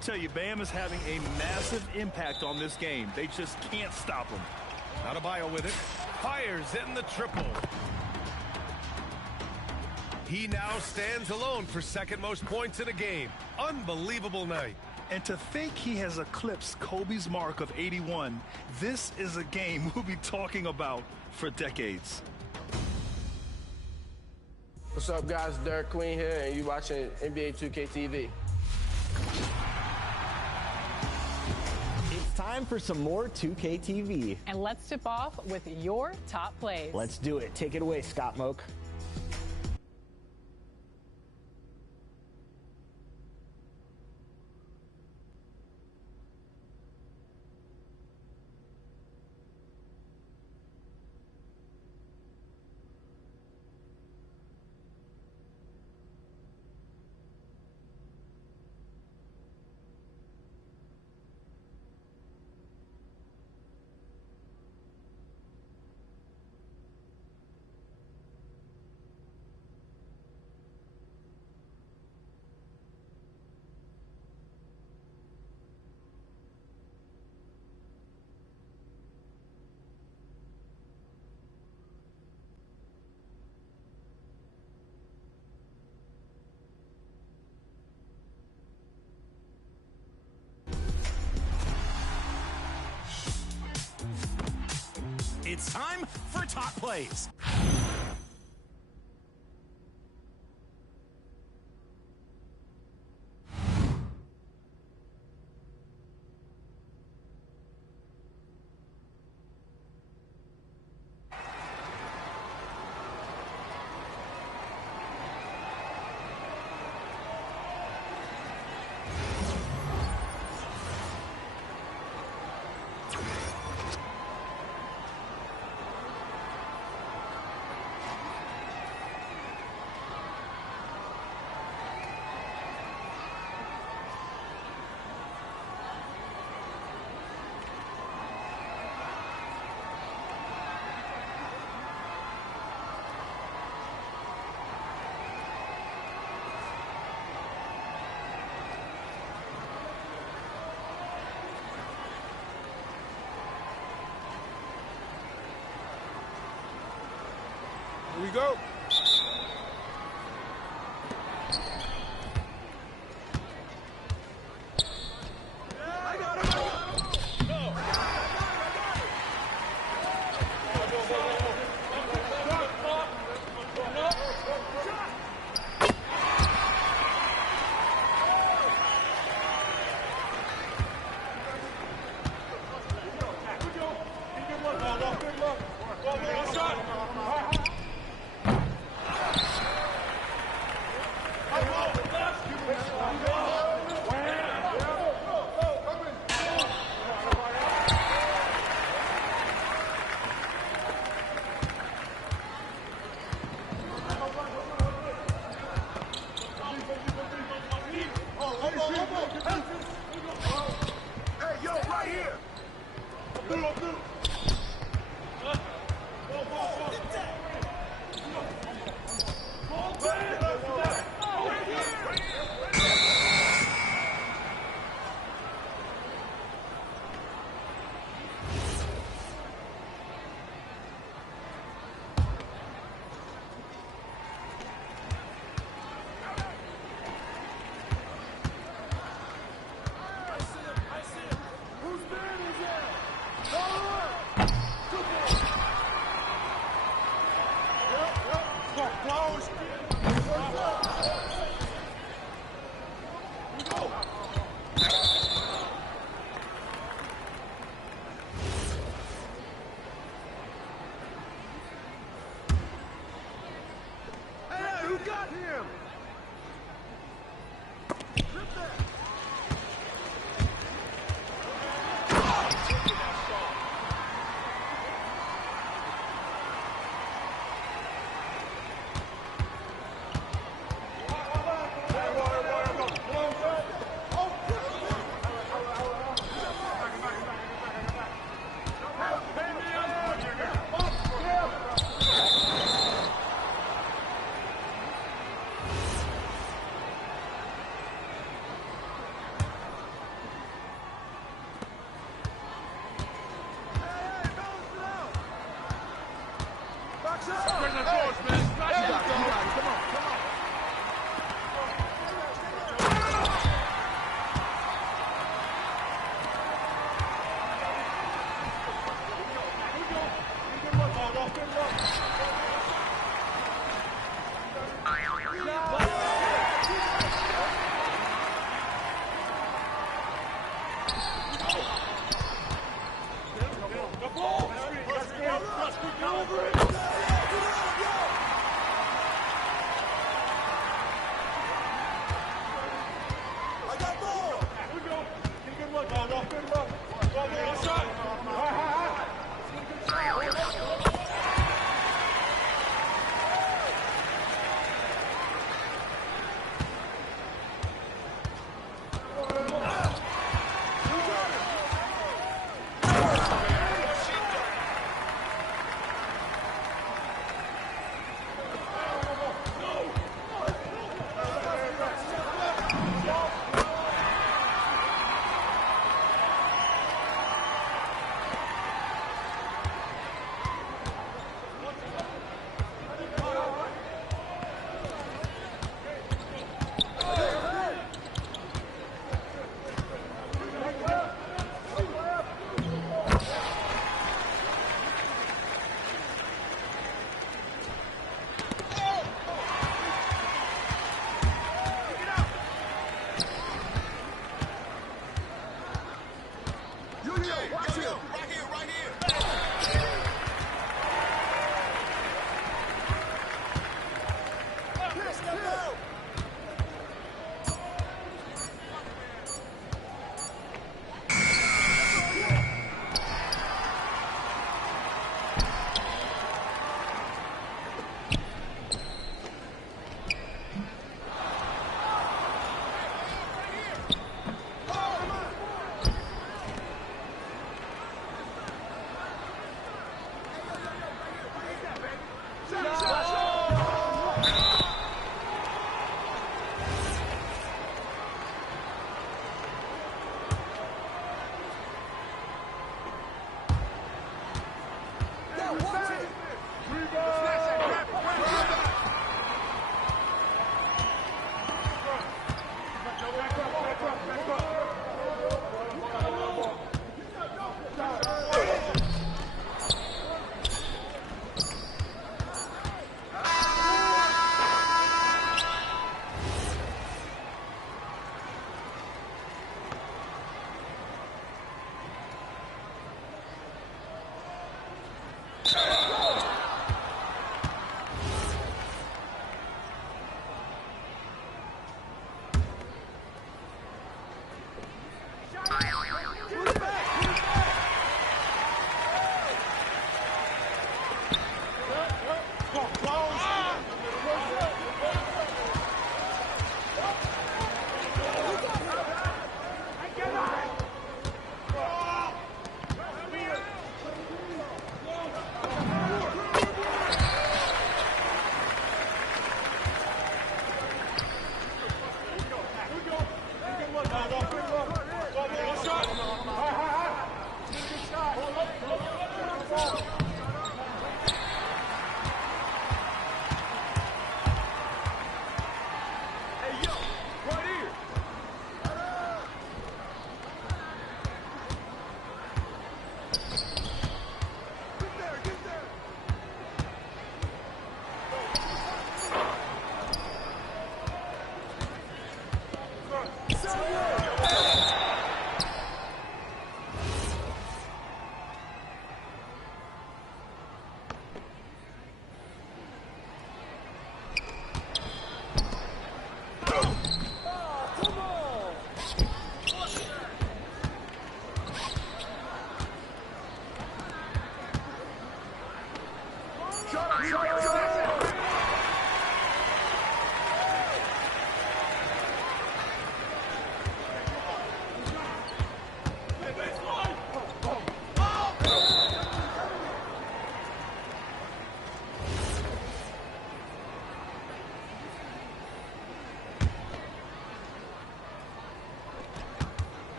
tell you, Bam is having a massive impact on this game. They just can't stop him. Adebayo with it. Fires in the triple. He now stands alone for second most points in a game. Unbelievable night. And to think he has eclipsed Kobe's mark of 81, this is a game we'll be talking about for decades. What's up, guys? Derek Queen here, and you're watching NBA 2K TV. It's time for some more 2K TV. And let's tip off with your top plays. Let's do it. Take it away, Scott Moak. It's time for Top Plays. Here we go.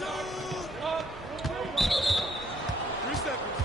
3 seconds.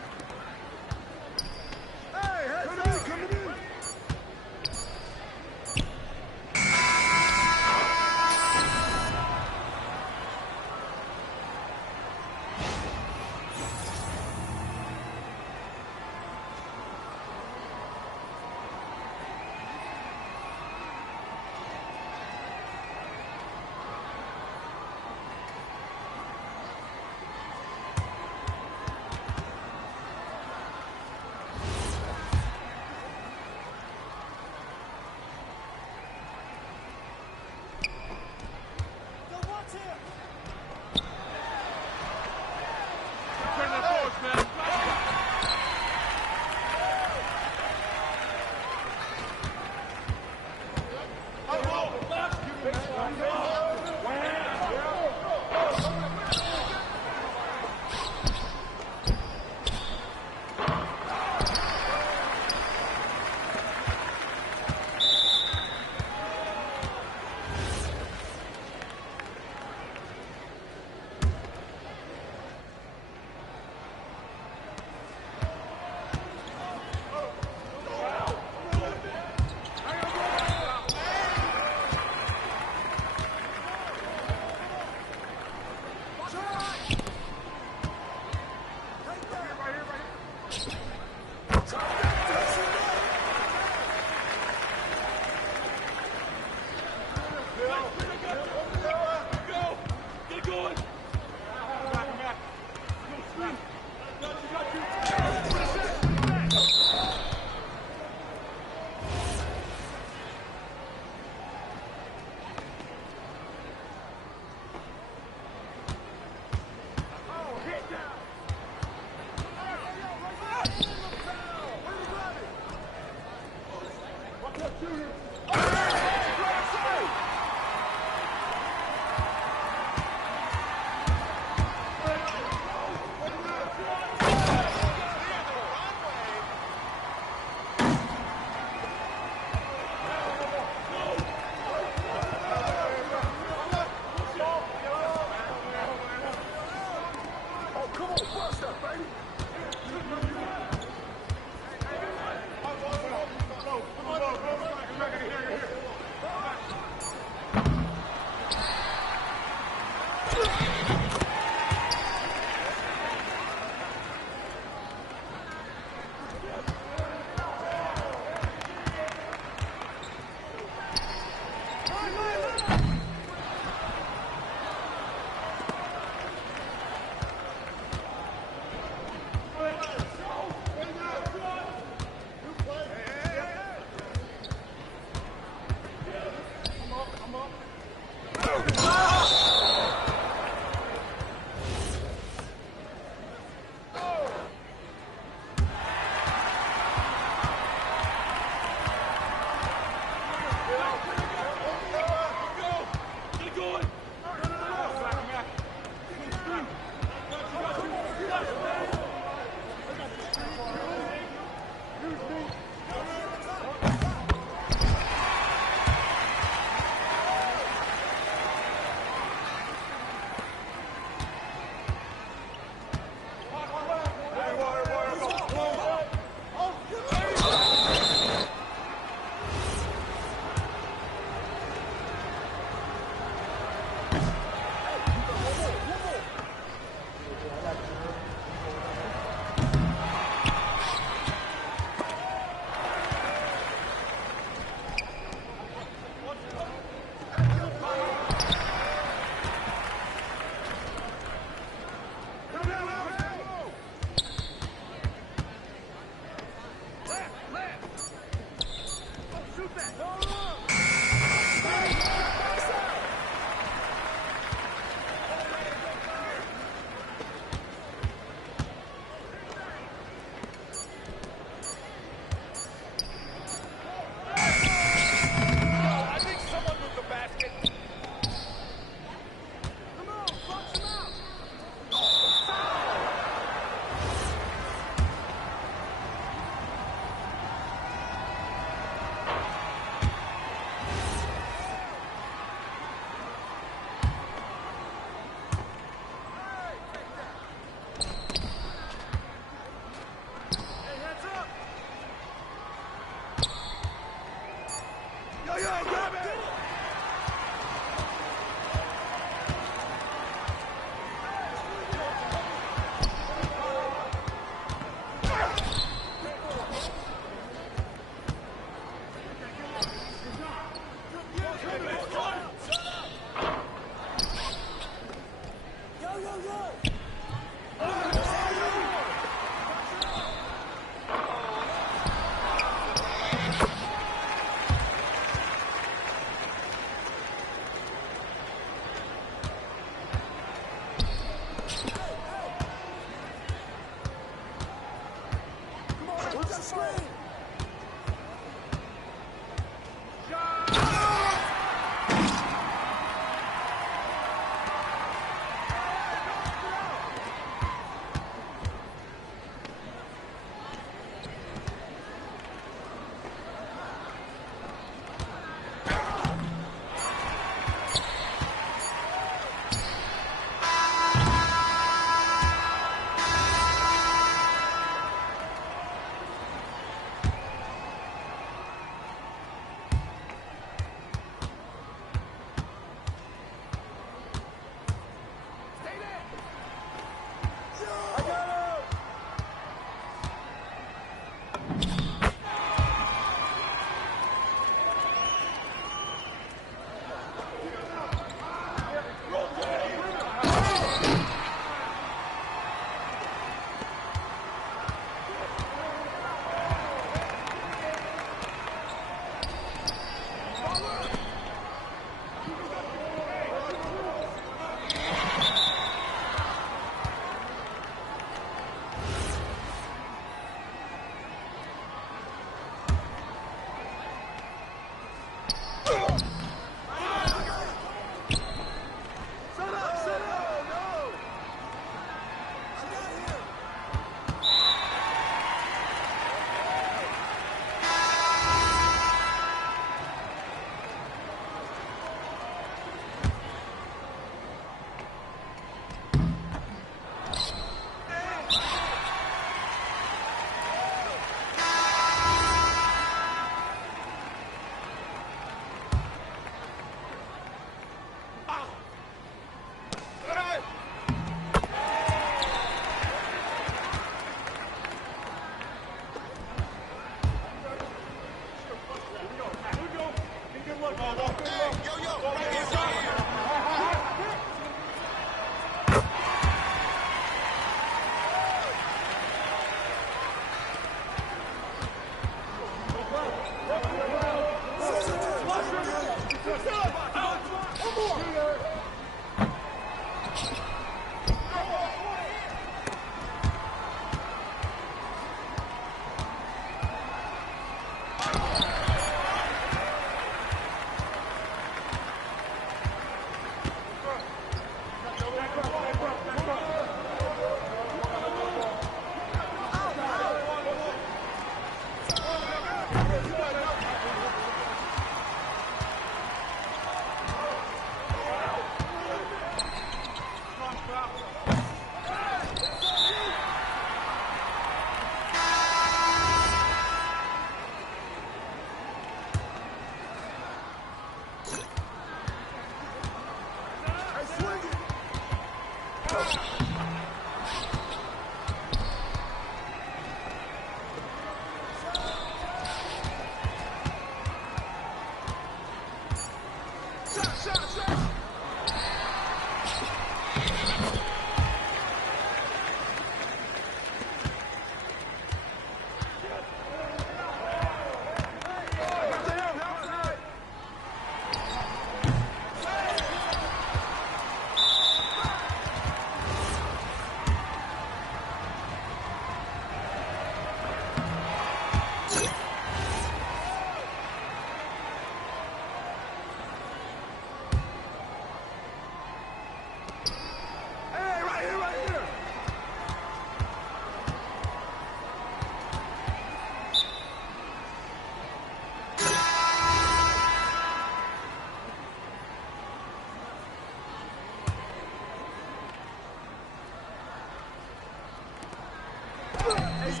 Get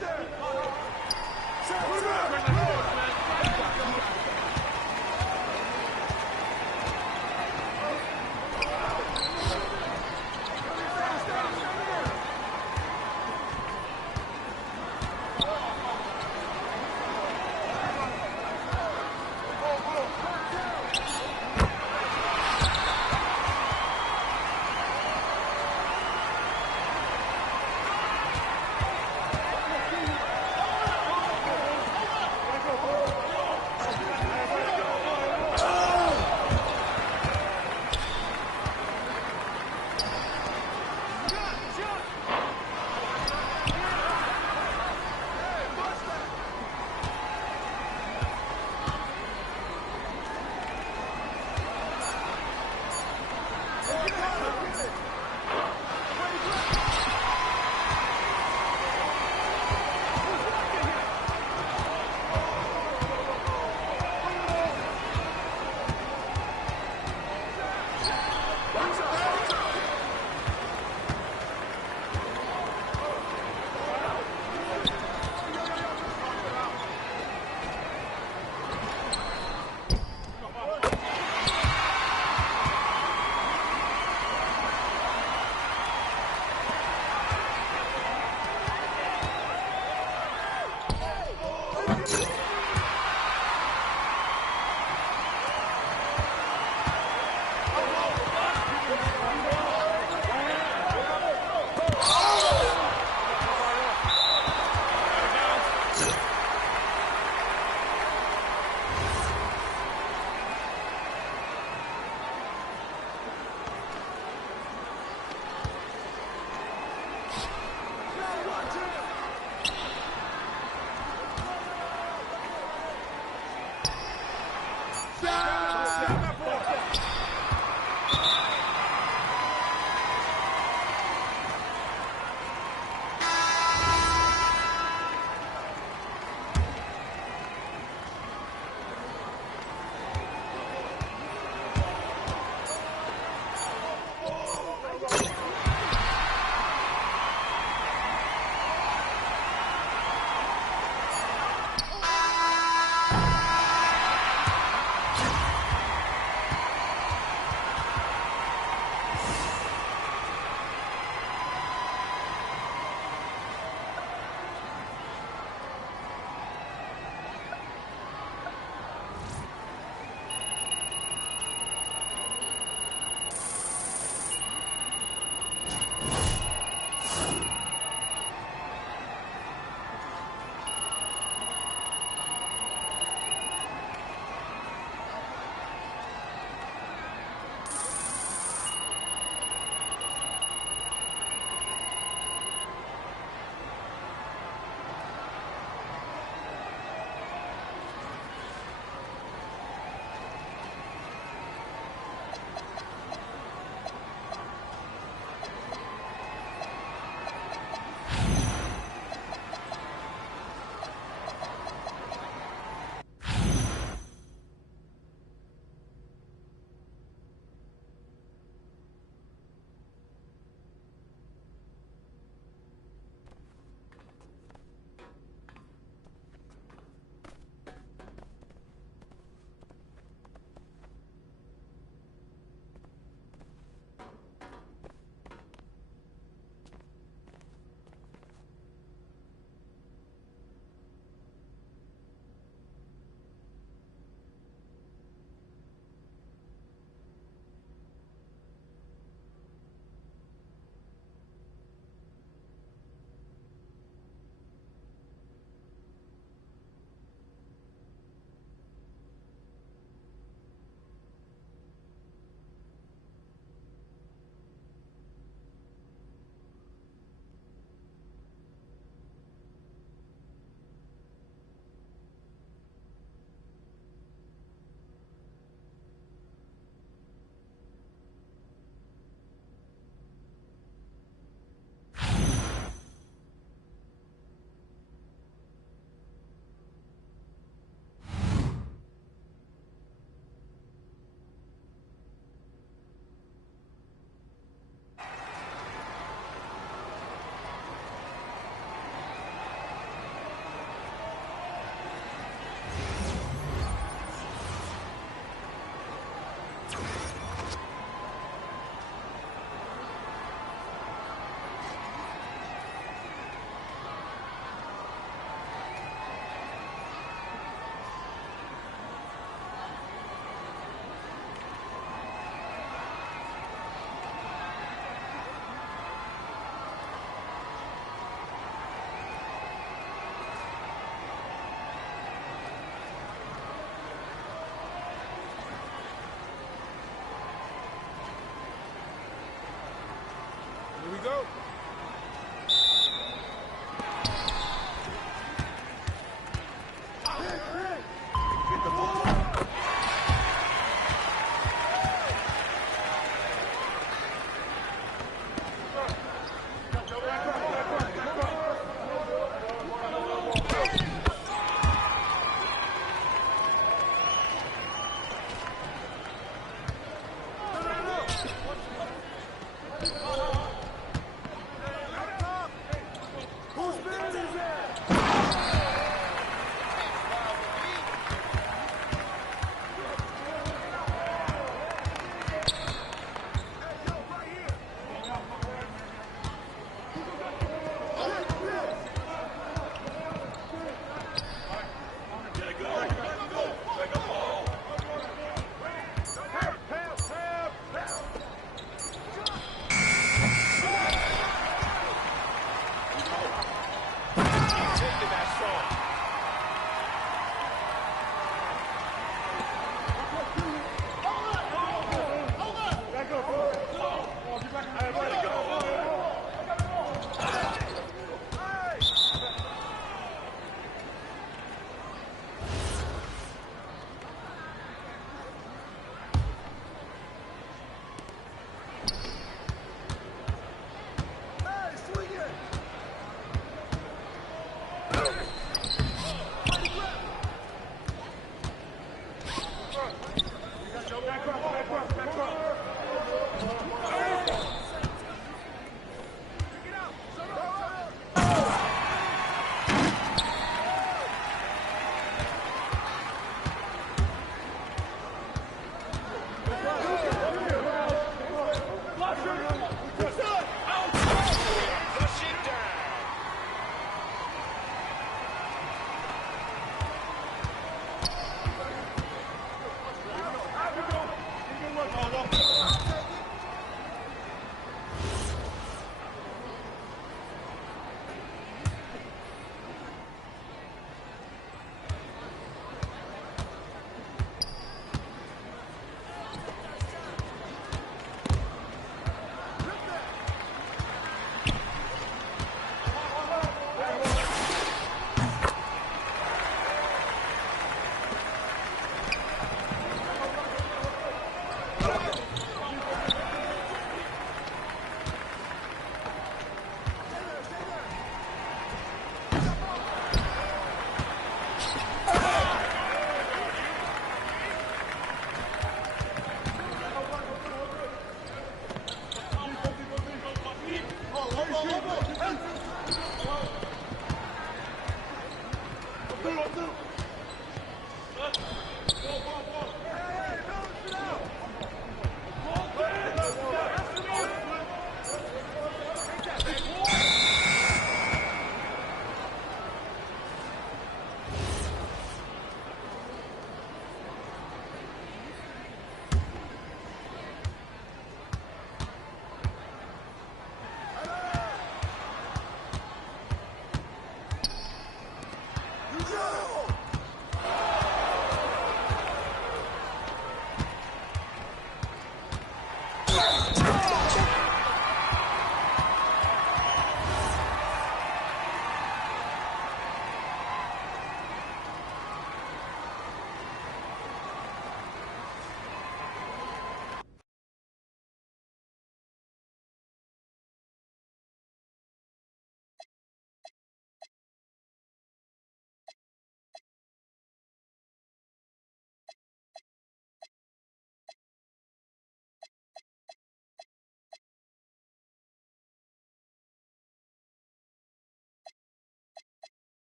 there!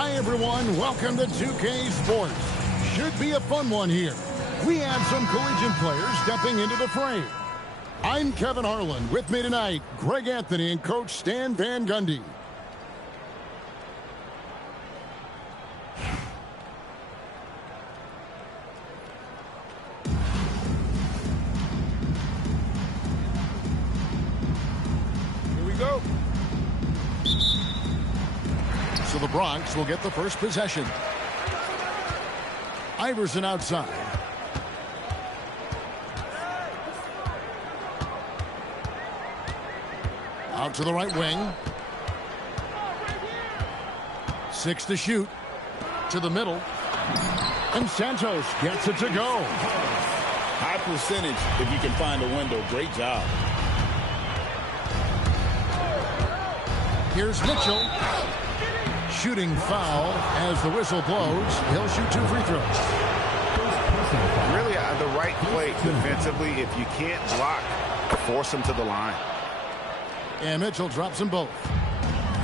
Hi, everyone. Welcome to 2K Sports. Should be a fun one here. We have some collegiate players stepping into the fray. I'm Kevin Harlan. With me tonight, Greg Anthony and Coach Stan Van Gundy. Here we go. So the Bronx will get the first possession. Iverson outside. Out to the right wing. 6 to shoot. To the middle. And Santos gets it to go. High percentage if you can find a window. Great job. Here's Mitchell. Shooting foul as the whistle blows. He'll shoot 2 free throws. Really the right play defensively. If you can't block, force him to the line. And Mitchell drops them both.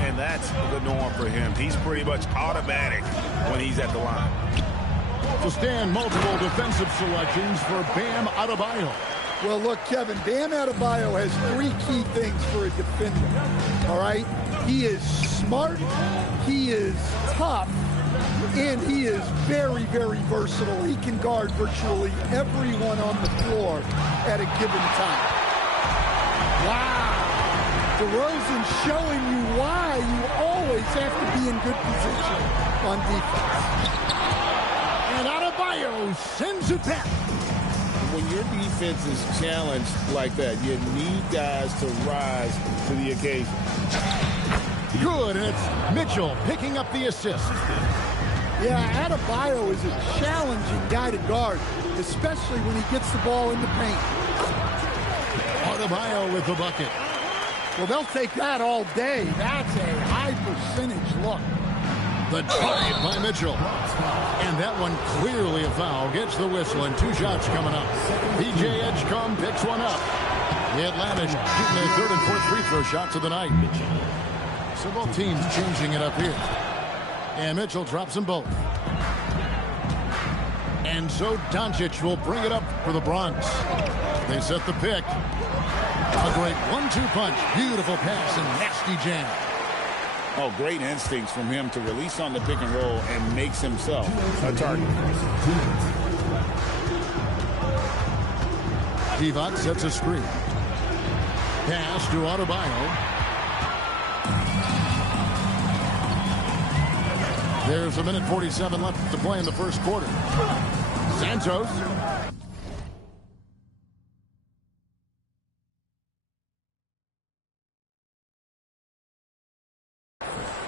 And that's the norm for him. He's pretty much automatic when he's at the line. To stand multiple defensive selections for Bam Adebayo. Well, look, Kevin, Bam Adebayo has 3 key things for a defender. All right? He is smart, he is tough, and he is very, very versatile. He can guard virtually everyone on the floor at a given time. Wow. DeRozan showing you why you always have to be in good position on defense. And Adebayo sends it back. When your defense is challenged like that, you need guys to rise to the occasion. Good, and it's Mitchell picking up the assist. Yeah, Adebayo is a challenging guy to guard, especially when he gets the ball in the paint. Adebayo with the bucket. Well, they'll take that all day. That's a high percentage look. The drive by Mitchell. And that one clearly a foul. Gets the whistle and 2 shots coming up. PJ Edgecombe picks one up. The Atlanta shooting their 3rd and 4th free throw shots of the night. So both teams changing it up here. And Mitchell drops them both. And so Doncic will bring it up for the Bronx. They set the pick. A great 1-2 punch. Beautiful pass and nasty jam. Oh, great instincts from him to release on the pick and roll and makes himself a target. Divac sets a screen. Pass to Adebayo. There's 1:47 left to play in the first quarter. Santos.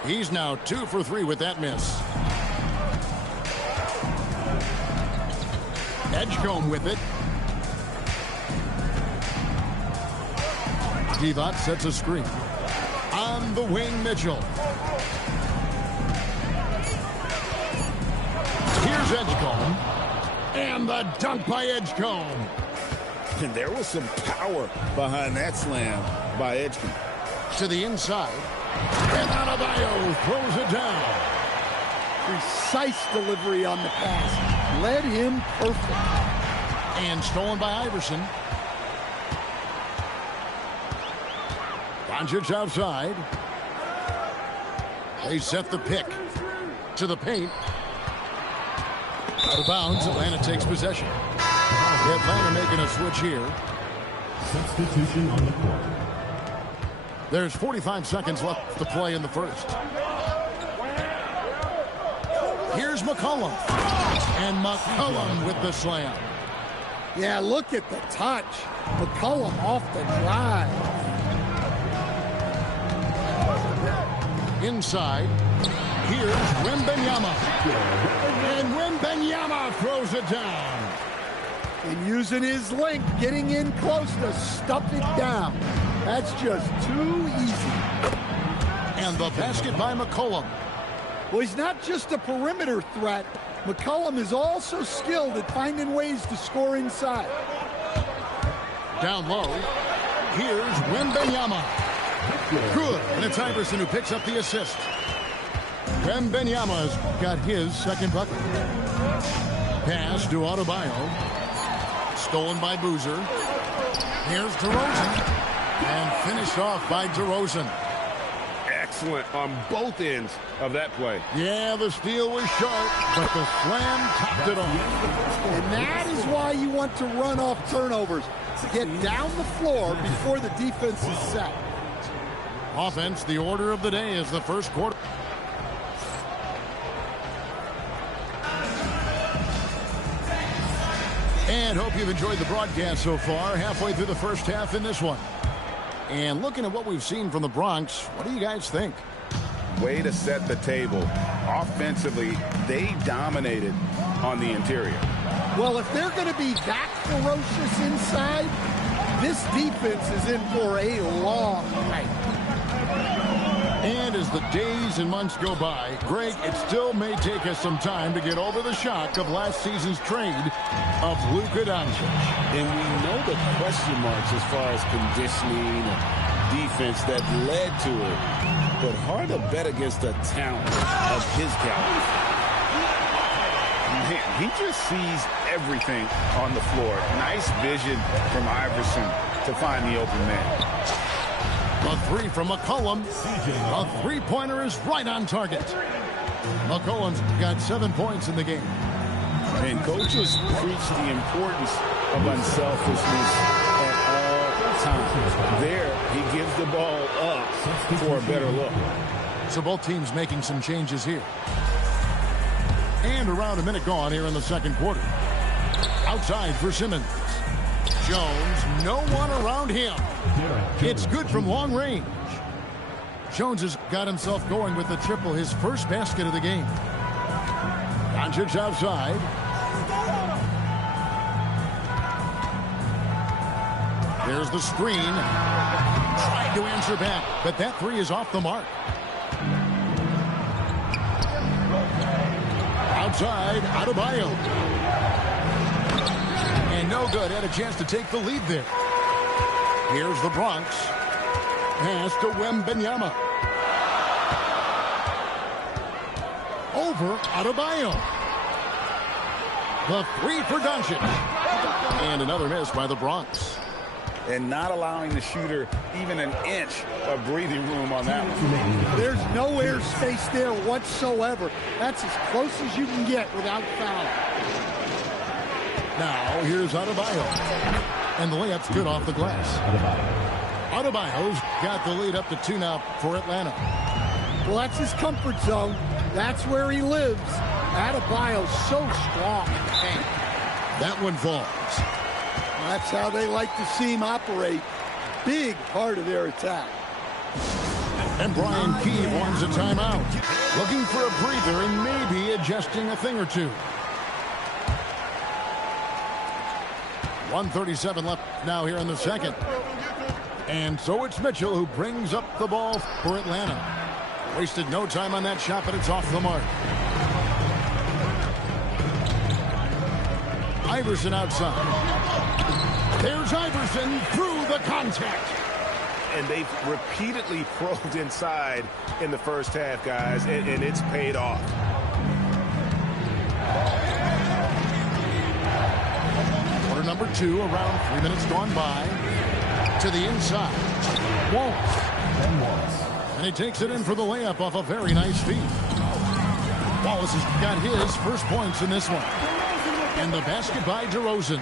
He's now 2 for 3 with that miss. Edgecombe with it. Divac sets a screen. On the wing, Mitchell. Here's Edgecombe. And the dunk by Edgecombe. And there was some power behind that slam by Edgecombe. To the inside. And Adebayo throws it down. Precise delivery on the pass. Led him perfect. And stolen by Iverson. Doncic outside. They set the pick. To the paint. Out of bounds. Atlanta takes possession. Atlanta making a switch here. Substitution on the court. There's 45 seconds left to play in the first. Here's McCollum. And McCollum with the slam. Yeah, look at the touch. McCollum off the drive. Inside. Here's Wembanyama. And Wembanyama throws it down. And using his length, getting in close to stuff it down. That's just too easy. And the basket by McCollum. Well, he's not just a perimeter threat. McCollum is also skilled at finding ways to score inside. Down low. Here's Wembanyama. Good. And it's Iverson who picks up the assist. Wembanyama's got his second bucket. Pass to Adebayo. Stolen by Boozer. Here's DeRozan. And finished off by DeRozan. Excellent on both ends of that play. Yeah, the steal was sharp, but the slam topped it off. And that is why you want to run off turnovers. Get down the floor before the defense is set. Offense, the order of the day is the first quarter. And hope you've enjoyed the broadcast so far. Halfway through the first half in this one. And looking at what we've seen from the Bronx, what do you guys think? Way to set the table. Offensively, they dominated on the interior. Well, if they're going to be that ferocious inside, this defense is in for a long night. And as the days and months go by, Greg, it still may take us some time to get over the shock of last season's trade of Luka Doncic. And we know the question marks as far as conditioning and defense that led to it. But hard to bet against the talent of his caliber. Man, he just sees everything on the floor. Nice vision from Iverson to find the open man. A three from McCollum. A three-pointer is right on target. McCollum's got 7 points in the game. And coaches preach the importance of unselfishness at all times. There, he gives the ball up for a better look. So both teams making some changes here. And around a minute gone here in the second quarter. Outside for Simmons. Jones, no one around him. It's good from long range. Jones has got himself going with the triple, his first basket of the game. Doncic outside. There's the screen. Tried to answer back, but that three is off the mark. Outside, Adebayo. And no good. Had a chance to take the lead there. Here's the Bronx. Pass to Wembanyama. Over Adebayo. The three for Doncic. And another miss by the Bronx. And not allowing the shooter even an inch of breathing room on that one. There's no air space there whatsoever. That's as close as you can get without foul. Now, here's Adebayo. And the layup's good off the glass. Adebayo's got the lead up to 2 now for Atlanta. Well, that's his comfort zone. That's where he lives. Adebayo's so strong in the paint. That one falls. That's how they like to see him operate. Big part of their attack. And Brian Keeve wants a timeout. Looking for a breather and maybe adjusting a thing or two. 1:37 left now here in the second. And so it's Mitchell who brings up the ball for Atlanta. Wasted no time on that shot, but it's off the mark. Iverson outside. There's Iverson through the contact. And they've repeatedly probed inside in the first half, guys, and it's paid off. Quarter number 2, around 3 minutes gone by. To the inside. Wallace. And he takes it in for the layup off a very nice feed. Wallace has got his first points in this one. And the basket by DeRozan.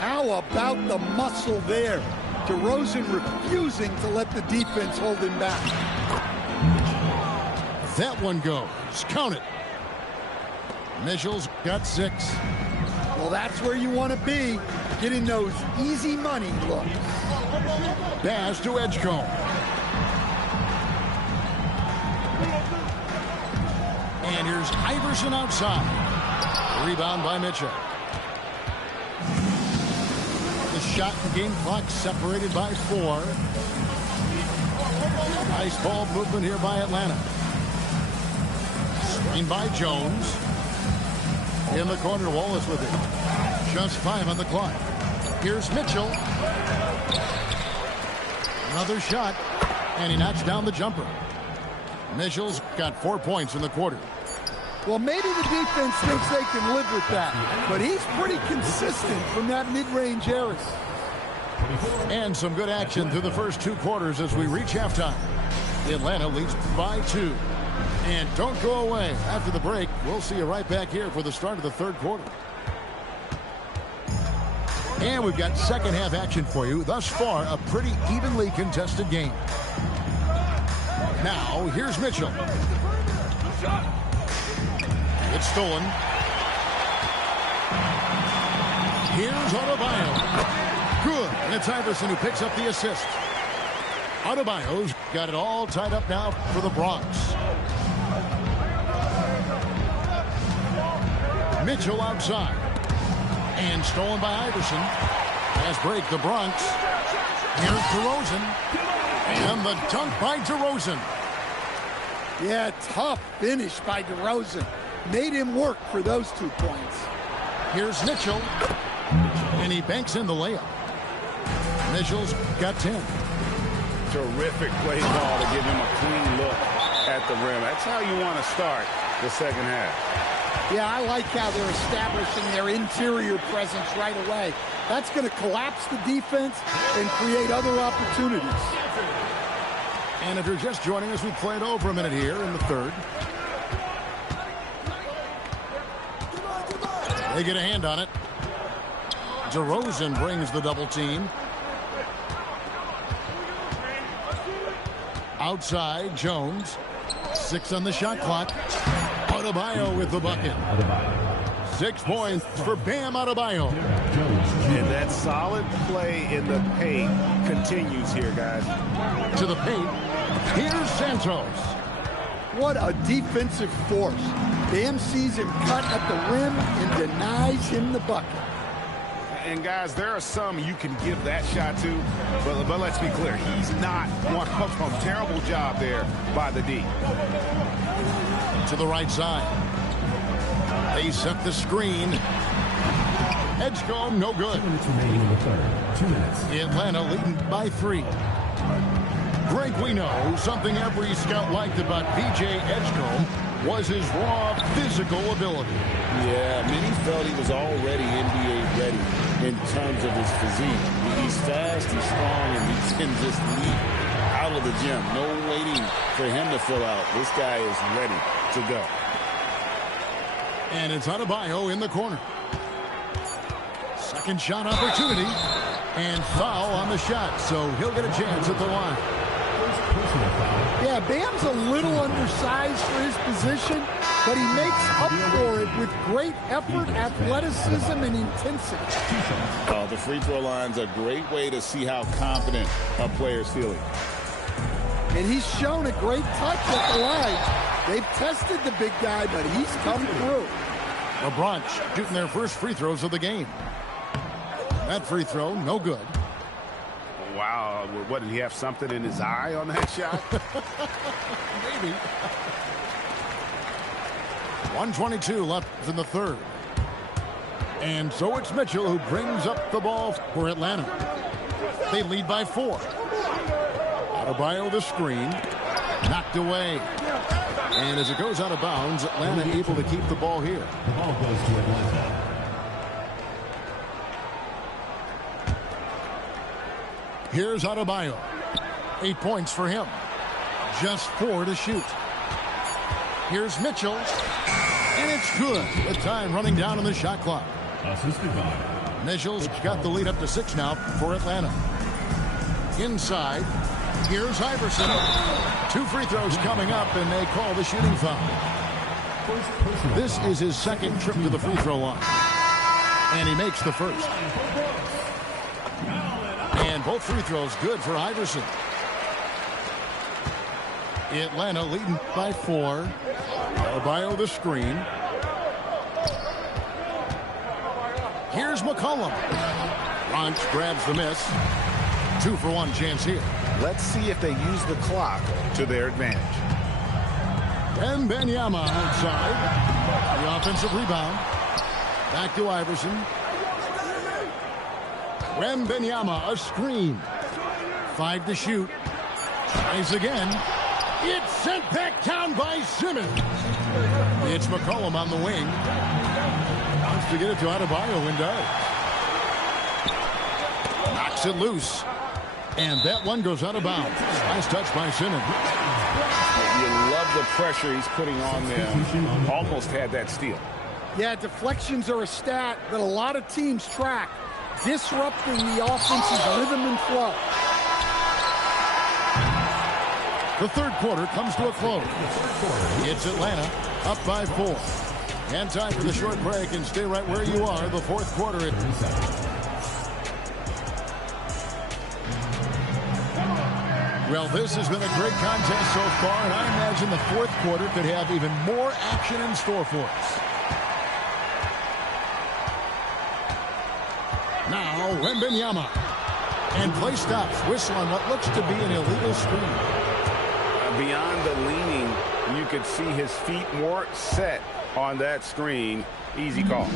How about the muscle there? DeRozan refusing to let the defense hold him back. That one goes. Count it. Mitchell's got 6. Well, that's where you want to be. Getting those easy money looks. Pass to Edgecombe. And here's Iverson outside. Rebound by Mitchell. The shot and game clock separated by 4. Nice ball movement here by Atlanta. Screen by Jones. In the corner, Wallace with it. Just 5 on the clock. Here's Mitchell. Another shot. And he knocks down the jumper. Mitchell's got 4 points in the quarter. Well, maybe the defense thinks they can live with that, but he's pretty consistent from that mid-range area. And some good action through the first 2 quarters as we reach halftime. Atlanta leads by 2. And don't go away. After the break, we'll see you right back here for the start of the third quarter. And we've got second half action for you. Thus far, a pretty evenly contested game. Now, here's Mitchell. It's stolen. Here's Adebayo. Good. And it's Iverson who picks up the assist. Adebayo's got it all tied up now for the Bronx. Mitchell outside. And stolen by Iverson. Pass break, the Bronx. Here's DeRozan. And the dunk by DeRozan. Yeah, tough finish by DeRozan. Made him work for those 2 points. Here's Mitchell. And he banks in the layup. Mitchell's got 10. Terrific play call to give him a clean look at the rim. That's how you want to start the second half. Yeah, I like how they're establishing their interior presence right away. That's going to collapse the defense and create other opportunities. And if you're just joining us, we played over a minute here in the third. They get a hand on it. DeRozan brings the double team. Outside, Jones. 6 on the shot clock. Adebayo with the bucket. 6 points for Bam Adebayo. And that solid play in the paint continues here, guys. To the paint. Here's Santos. What a defensive force. Bam sees him cut at the rim and denies him the bucket. And guys, there are some you can give that shot to, but let's be clear, he's not one of them. Terrible job there by the D. To the right side. They set the screen. Edgecombe, no good. 2 minutes remaining in the third. 2 minutes. Atlanta leading by 3. Greg, we know something every scout liked about VJ Edgecombe was his raw physical ability. Yeah, many felt he was already NBA ready in terms of his physique. He's fast, he's strong, and he can just leap out of the gym. No waiting for him to fill out. This guy is ready to go. And it's Adebayo in the corner. Second shot opportunity. And foul on the shot, so he'll get a chance at the line. Yeah, Bam's a little undersized for his position, but he makes up for it with great effort, athleticism, and intensity. The free throw line's a great way to see how confident a player's feeling. And he's shown a great touch at the line. They've tested the big guy, but he's come through. The Bronx shooting their first free throws of the game. That free throw, no good. Wow, what, did he have something in his eye on that shot? Maybe. 1:22 left in the third. And so it's Mitchell who brings up the ball for Atlanta. They lead by 4. Adebayo the screen. Knocked away. And as it goes out of bounds, Atlanta able to keep the ball here. The ball goes to Atlanta. Here's Adebayo. 8 points for him. Just 4 to shoot. Here's Mitchell. And it's good. The time running down on the shot clock. Assisted by Mitchell's got the lead up to 6 now for Atlanta. Inside. Here's Iverson. 2 free throws coming up, and they call the shooting foul. This is his second trip to the free throw line. And he makes the first. And both free throws good for Iverson. Atlanta leading by 4. Adebayo the screen. Here's McCollum. Bronx grabs the miss. 2-for-1 chance here. Let's see if they use the clock to their advantage. Wembanyama outside. The offensive rebound. Back to Iverson. Wembanyama, a screen. 5 to shoot. Tries again. It's sent back down by Simmons. It's McCollum on the wing. Wants to get it to Adebayo and does. Knocks it loose. And that one goes out of bounds. Nice touch by Simmons. You love the pressure he's putting on them. Almost had that steal. Yeah, deflections are a stat that a lot of teams track. Disrupting the offense's rhythm and flow. The third quarter comes to a close. It's Atlanta up by 4. And time for the short break, and stay right where you are. The fourth quarter. Well, this has been a great contest so far, and I imagine the fourth quarter could have even more action in store for us. Now, Wembanyama. And play stops. Whistle on what looks to be an illegal screen. Beyond the leaning, you could see his feet more set on that screen. Easy call.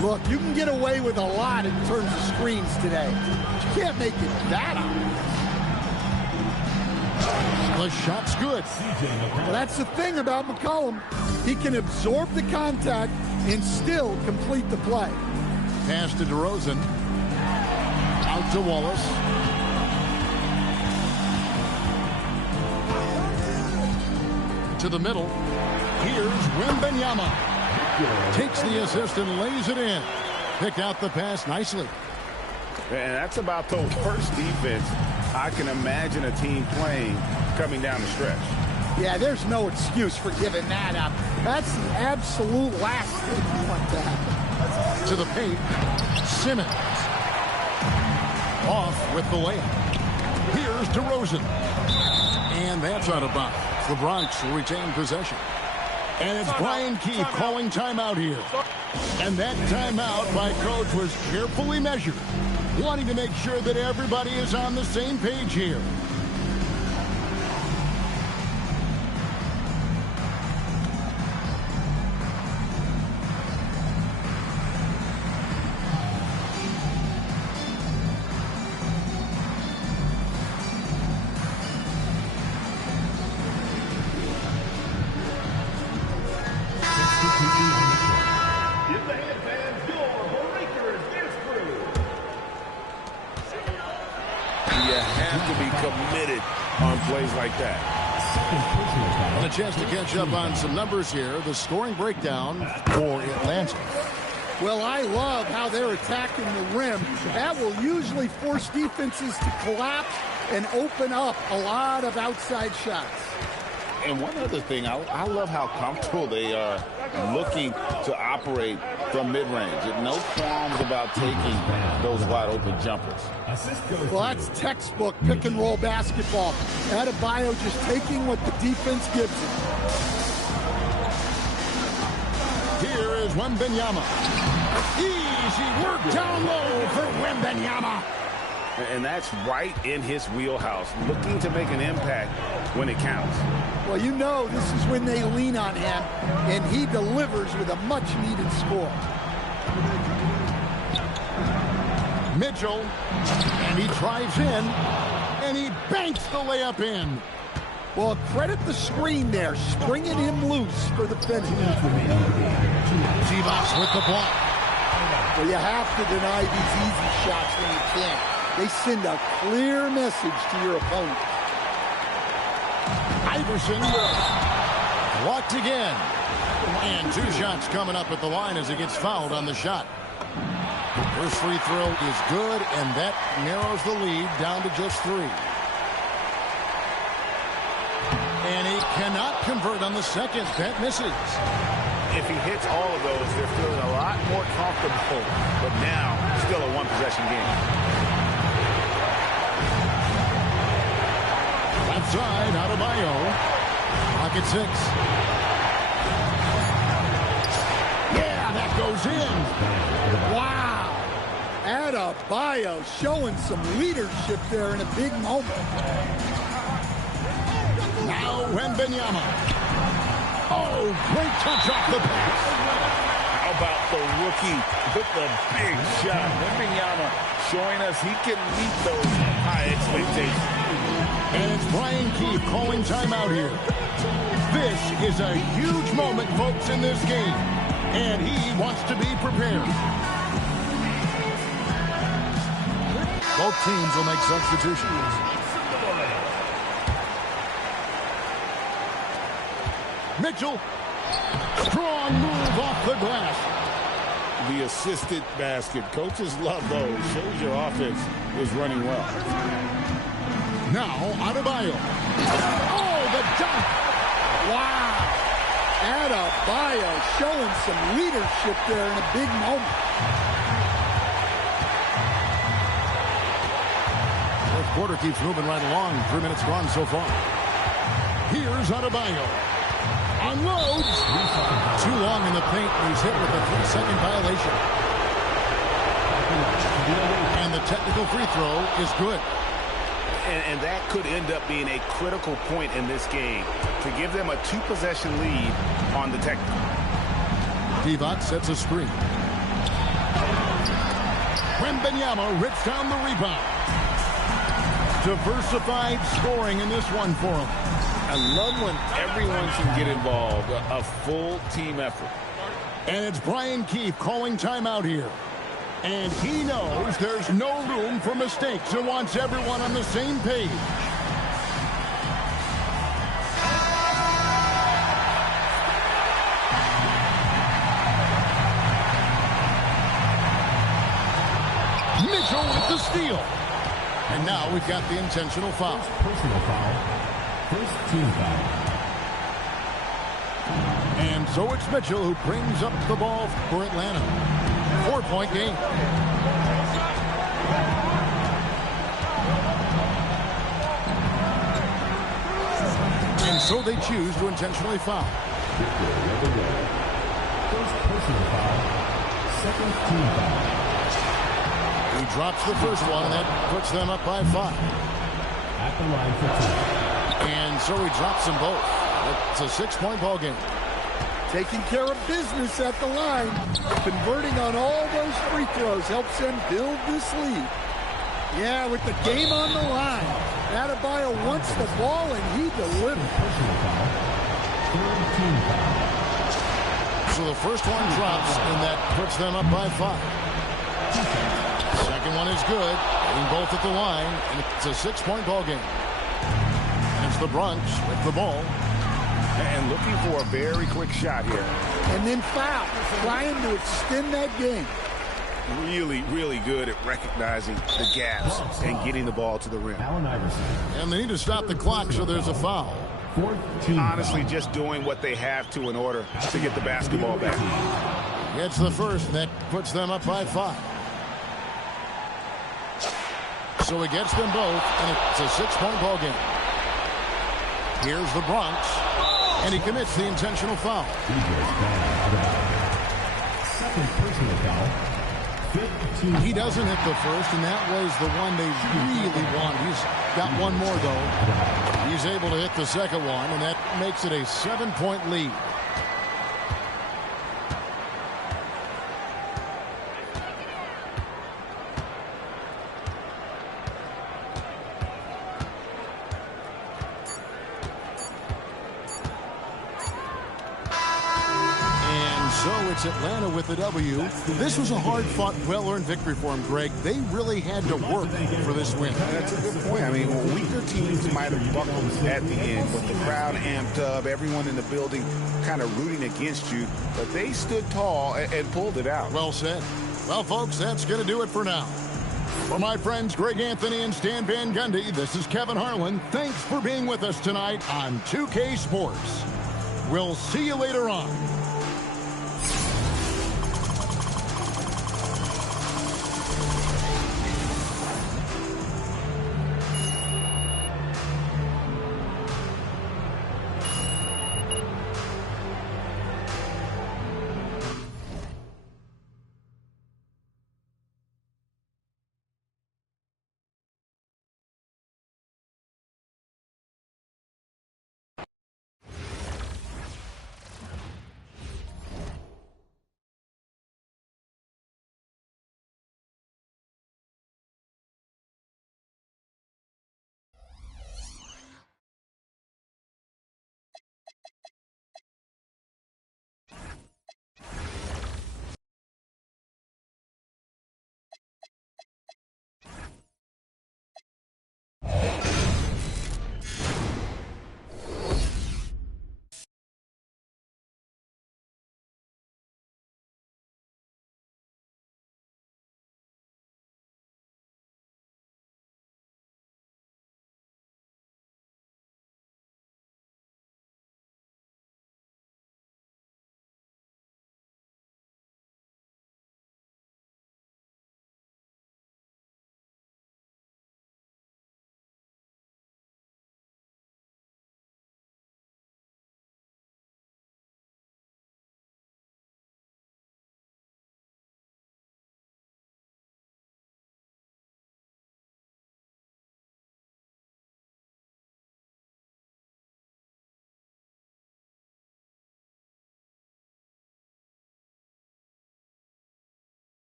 Look, you can get away with a lot in terms of screens today. But you can't make it that obvious. The shot's good. Well, that's the thing about McCollum. He can absorb the contact and still complete the play. Pass to DeRozan. Out to Wallace. To the middle. Here's Wembanyama. Takes the assist and lays it in. Pick out the pass nicely. And that's about the worst defense I can imagine a team playing coming down the stretch. Yeah, there's no excuse for giving that up. That's the absolute last thing you want to happen. To the paint. Simmons. Off with the layup. Here's DeRozan. And that's out of bounds. The Bronx will retain possession. And it's Brian Keefe calling timeout here. And that timeout by Coach was carefully measured, wanting to make sure that everybody is on the same page here. Like that. And a chance to catch up on some numbers here. The scoring breakdown for Atlanta. Well, I love how they're attacking the rim. That will usually force defenses to collapse and open up a lot of outside shots. And one other thing, I love how comfortable they are looking to operate from mid-range. No qualms about taking those wide-open jumpers. Well, that's textbook pick-and-roll basketball. Adebayo just taking what the defense gives him. Here is Wembanyama. Easy work down low for Wembanyama. And that's right in his wheelhouse, looking to make an impact when it counts. Well, you know this is when they lean on him, and he delivers with a much-needed score. Mitchell, and he drives in, and he banks the layup in. Well, credit the screen there, springing him loose for the finish. Zivas with the block. Well, you have to deny these easy shots when you can't. They send a clear message to your opponent. Iverson blocked again. And 2 shots coming up at the line as he gets fouled on the shot. First free throw is good, and that narrows the lead down to just 3. And he cannot convert on the second. That misses. If he hits all of those, they're feeling a lot more comfortable. But now, still a one-possession game. Outside, Adebayo. Pocket 6. Yeah, that goes in. Wow. Adebayo showing some leadership there in a big moment. Now Wembanyama. Oh, great touch off the pass. How about the rookie with the big shot? Wembanyama showing us he can meet those high expectations. And it's Brian Keefe calling timeout here. This is a huge moment, folks, in this game. And he wants to be prepared. Both teams will make substitutions. Mitchell. Strong move off the glass. The assisted basket. Coaches love those. Shows your offense is running well. Now, Adebayo. Oh, the dunk. Wow. Adebayo showing some leadership there in a big moment. Fourth quarter keeps moving right along. 3 minutes gone so far. Here's Adebayo. Unloads. Too long in the paint. He's hit with a 3-second violation. And the technical free throw is good. And that could end up being a critical point in this game to give them a 2-possession lead on the technical. Divac sets a screen. Wembanyama rips down the rebound. Diversified scoring in this one for him. I love when everyone can get involved, a full team effort. And it's Brian Keefe calling timeout here. And he knows there's no room for mistakes and wants everyone on the same page. Mitchell with the steal. And now we've got the intentional foul. Personal foul. First team foul. And so it's Mitchell who brings up the ball for Atlanta. 4-point game. And so they choose to intentionally foul. First personal foul. Second team foul. He drops the first one, and that puts them up by 5. At the line for 2. And so he drops them both. It's a 6-point ball game. Taking care of business at the line. Converting on all those free throws helps them build this lead. Yeah, with the game on the line. Adebayo wants the ball, and he delivers. Personal foul. Third team foul. So the first one drops, and that puts them up by 5. Second one is good. Getting both at the line, and it's a 6-point ball game. And it's the Bronx with the ball. And looking for a very quick shot here. And then foul, trying to extend that game. Really, really good at recognizing the gaps and getting the ball to the rim. Allen Iverson. And they need to stop the clock, so there's a foul. Fourth team Honestly, foul. just doing what they have to in order to get the basketball back. Gets the first, and that puts them up by 5. So he gets them both, and it's a 6-point ball game. Here's the Bronx, and he commits the intentional foul. Second personal foul. Fifth team He doesn't hit the first, and that was the one they really want. He's got one more, though. He's able to hit the second one, and that makes it a 7-point lead. So it's Atlanta with the W. This was a hard-fought, well-earned victory for them, Greg. They really had to work for this win. That's a good point. I mean, weaker teams might have buckled at the end, but the crowd amped up, everyone in the building kind of rooting against you, but they stood tall and pulled it out. Well said. Well, folks, that's going to do it for now. For my friends Greg Anthony and Stan Van Gundy, this is Kevin Harlan. Thanks for being with us tonight on 2K Sports. We'll see you later on.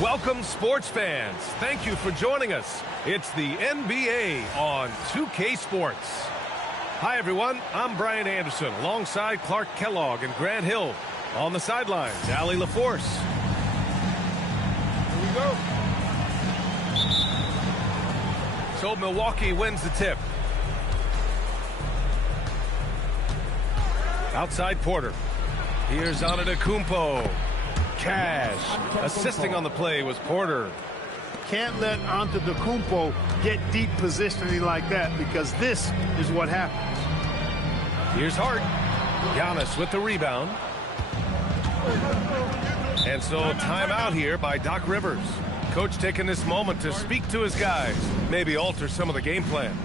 Welcome, sports fans. Thank you for joining us. It's the NBA on 2K Sports. Hi, everyone. I'm Brian Anderson alongside Clark Kellogg and Grant Hill. On the sidelines, Allie LaForce. Here we go. So Milwaukee wins the tip. Outside Porter. Here's Antetokounmpo. Cash. Assisting on the play was Porter. Can't let Antetokounmpo get deep positioning like that, because this is what happens. Here's Hart. Giannis with the rebound. And so timeout here by Doc Rivers. Coach taking this moment to speak to his guys, maybe alter some of the game plan.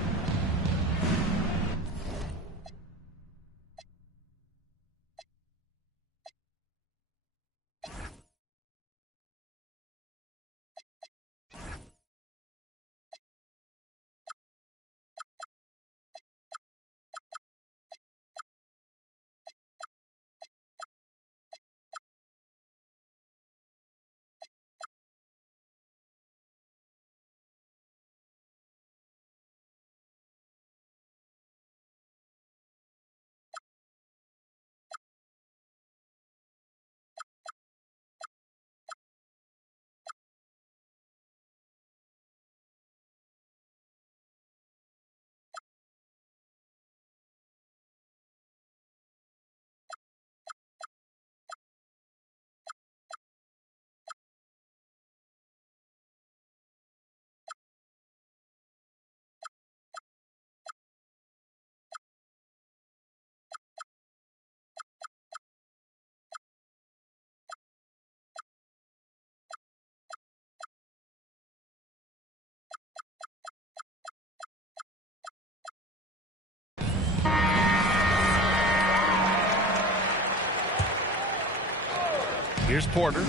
Here's Porter.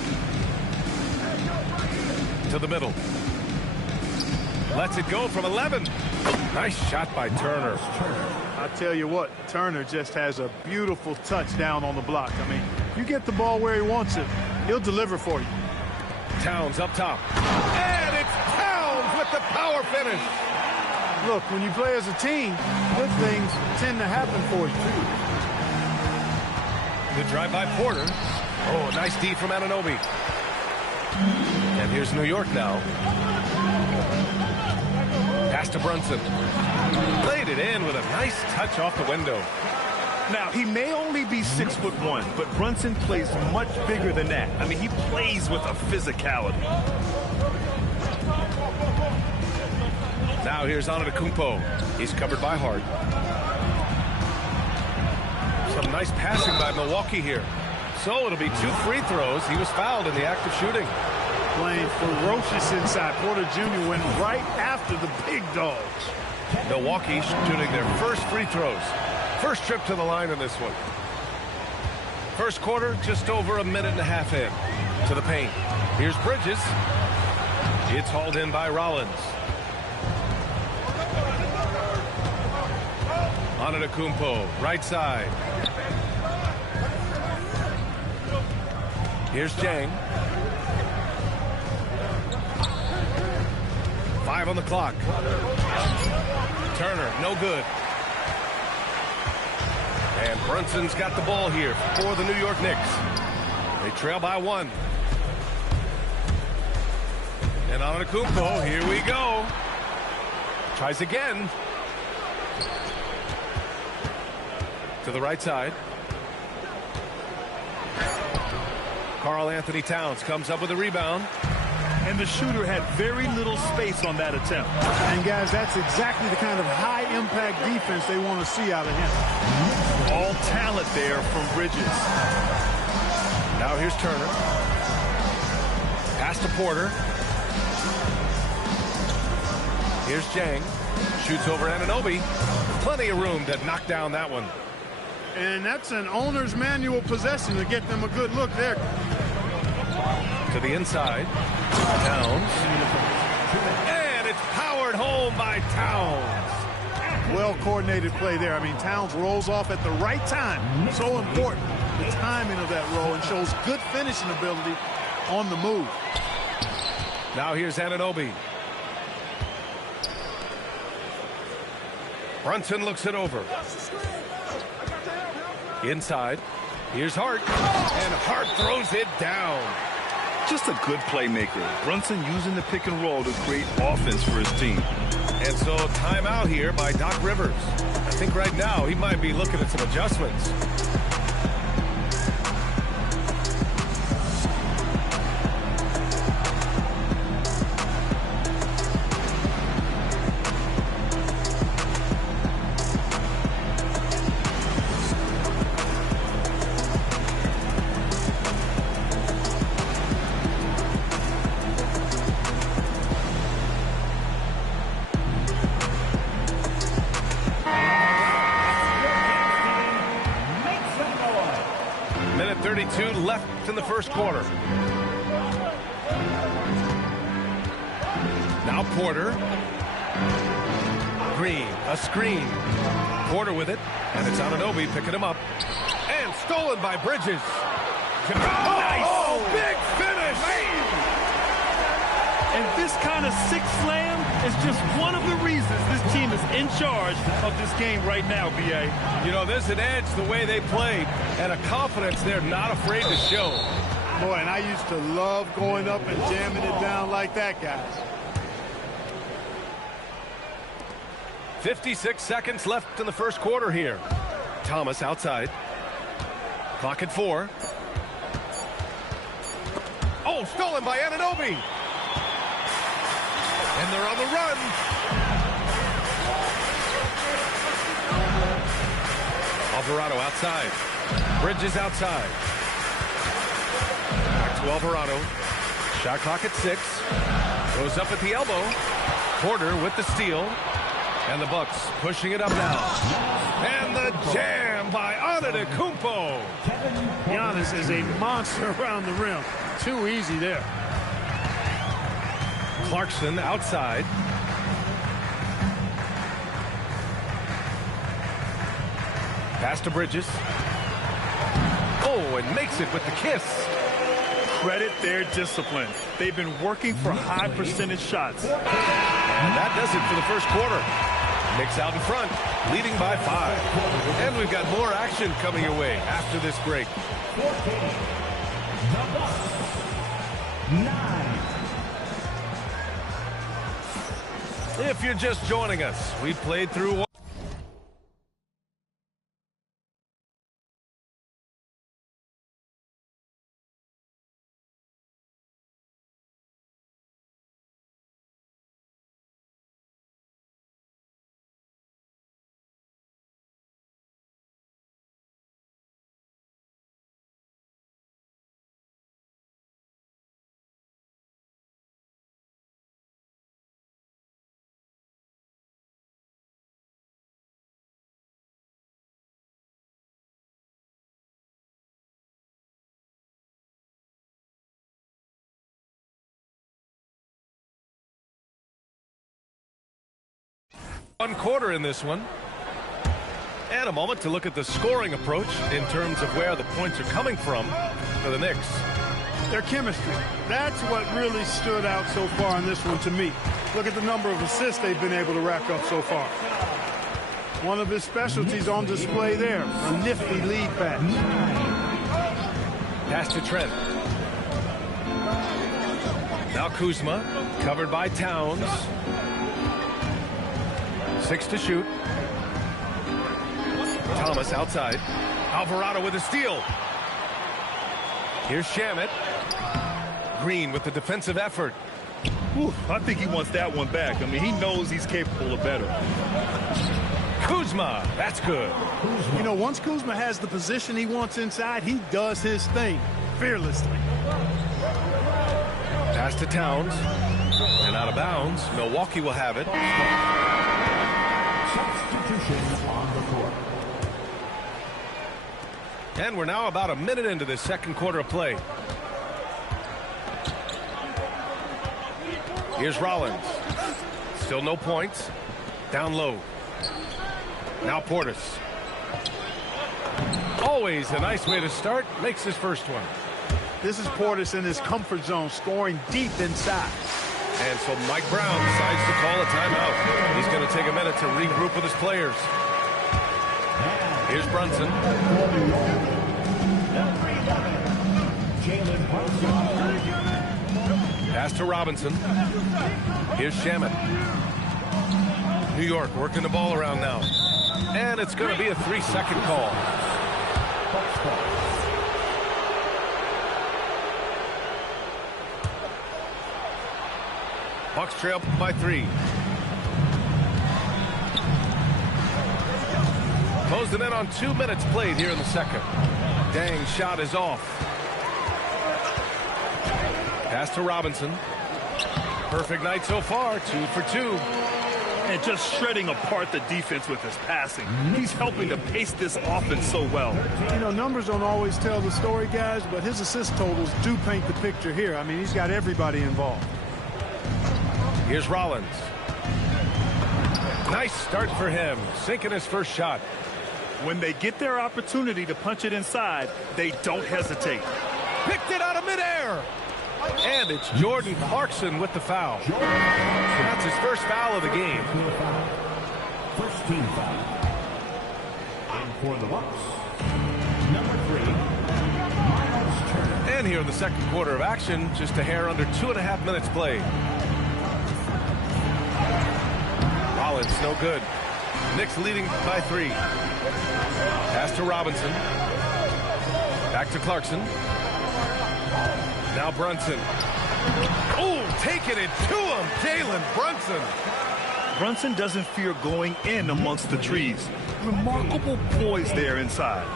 To the middle. Lets it go from 11. Nice shot by Turner. I tell you what, Turner just has a beautiful touchdown on the block. I mean, you get the ball where he wants it, he'll deliver for you. Towns up top. And it's Towns with the power finish. Look, when you play as a team, good things tend to happen for you. Good drive by Porter. Oh, nice D from Anunoby. And here's New York now. Pass to Brunson. Played it in with a nice touch off the window. Now, he may only be 6'1", but Brunson plays much bigger than that. I mean, he plays with a physicality. Now here's Antetokounmpo. He's covered by Hart. Some nice passing by Milwaukee here. So it'll be 2 free throws. He was fouled in the act of shooting. Playing ferocious inside. Porter Jr. went right after the big dogs. Milwaukee shooting their first free throws. First trip to the line in this one. First quarter, just over a minute and a half in. To the paint. Here's Bridges. It's hauled in by Rollins. Antetokounmpo, right side. Here's Jang. 5 on the clock. Turner, no good. And Brunson's got the ball here for the New York Knicks. They trail by 1. And Antetokounmpo, here we go. Tries again. To the right side. Karl Anthony Towns comes up with a rebound. And the shooter had very little space on that attempt. And guys, that's exactly the kind of high-impact defense they want to see out of him. All talent there from Bridges. Now here's Turner. Pass to Porter. Here's Jang. Shoots over Anunoby. Plenty of room to knock down that one. And that's an owner's manual possession to get them a good look there. To the inside. Towns. And it's powered home by Towns. Well-coordinated play there. I mean, Towns rolls off at the right time. So important, the timing of that roll, and shows good finishing ability on the move. Now here's Anunoby. Brunson looks it over. Inside. Here's Hart. And Hart throws it down. Just a good playmaker. Brunson using the pick and roll to create offense for his team. And so timeout here by Doc Rivers. I think right now he might be looking at some adjustments. Minute 32 left in the first quarter. Now Porter. Green, a screen. Porter with it, and it's Anunoby picking him up. And stolen by Bridges. Nice! Oh, big finish! And this kind of six slam is just one of the reasons this team is in charge of this game right now, B.A. You know, there's an edge the way they played and a confidence they're not afraid to show. Boy, and I used to love going up and jamming it down like that, guys. 56 seconds left in the first quarter here. Thomas outside. Clock at 4. Oh, stolen by Anunoby. And they're on the run. Alvarado outside. Bridges outside. Back to Alvarado. Shot clock at 6. Goes up at the elbow. Porter with the steal. And the Bucks pushing it up now. And the jam by Antetokounmpo. Giannis is a monster around the rim. Too easy there. Clarkson outside. Pass to Bridges. Oh, and makes it with the kiss. Credit their discipline. They've been working for high percentage shots. And that does it for the first quarter. Knicks out in front, leading by 5. And we've got more action coming your way after this break. 9. If you're just joining us, we played through one quarter in this one. And a moment to look at the scoring approach in terms of where the points are coming from for the Knicks. Their chemistry. That's what really stood out so far in this one to me. Look at the number of assists they've been able to rack up so far. One of his specialties on display there. A nifty lead pass. Pass to Trent. Now Kuzma, covered by Towns. 6 to shoot. Thomas outside. Alvarado with a steal. Here's Shamet. Green with the defensive effort. Whew, I think he wants that one back. I mean, he knows he's capable of better. Kuzma, that's good. You know, once Kuzma has the position he wants inside, he does his thing fearlessly. Pass to Towns. And out of bounds. Milwaukee will have it. Substitution on the court. And we're now about a minute into this second quarter of play. Here's Rollins. Still no points. Down low. Now Portis. Always a nice way to start. Makes his first one. This is Portis in his comfort zone, scoring deep inside. And so Mike Brown decides to call a timeout. He's going to take a minute to regroup with his players. Here's Brunson. Pass to Robinson. Here's Shaman. New York working the ball around now. And it's going to be a 3-second call. Bucks trail by 3. Closing in on 2 minutes played here in the second. Dang shot is off. Pass to Robinson. Perfect night so far, 2 for 2. And just shredding apart the defense with his passing. He's helping to pace this offense so well. You know, numbers don't always tell the story, guys, but his assist totals do paint the picture here. I mean, he's got everybody involved. Here's Rollins. Nice start for him, sinking his first shot. When they get their opportunity to punch it inside, they don't hesitate. Picked it out of midair. And it's Jordan Clarkson with the foul. That's his first foul of the game. First team foul. And for the Bucks, number 3, Miles Turner. And here in the second quarter of action, just a hair under 2.5 minutes played. Rollins, no good. Knicks leading by 3. Pass to Robinson. Back to Clarkson. Now Brunson. Oh, taking it to him, Jalen Brunson. Brunson doesn't fear going in amongst the trees. Remarkable poise there inside.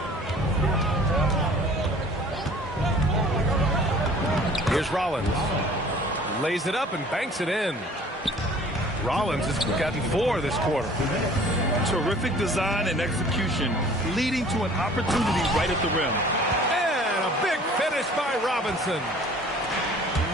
Here's Rollins. Lays it up and banks it in. Rollins has gotten 4 this quarter. Terrific design and execution, leading to an opportunity right at the rim. And a big finish by Robinson.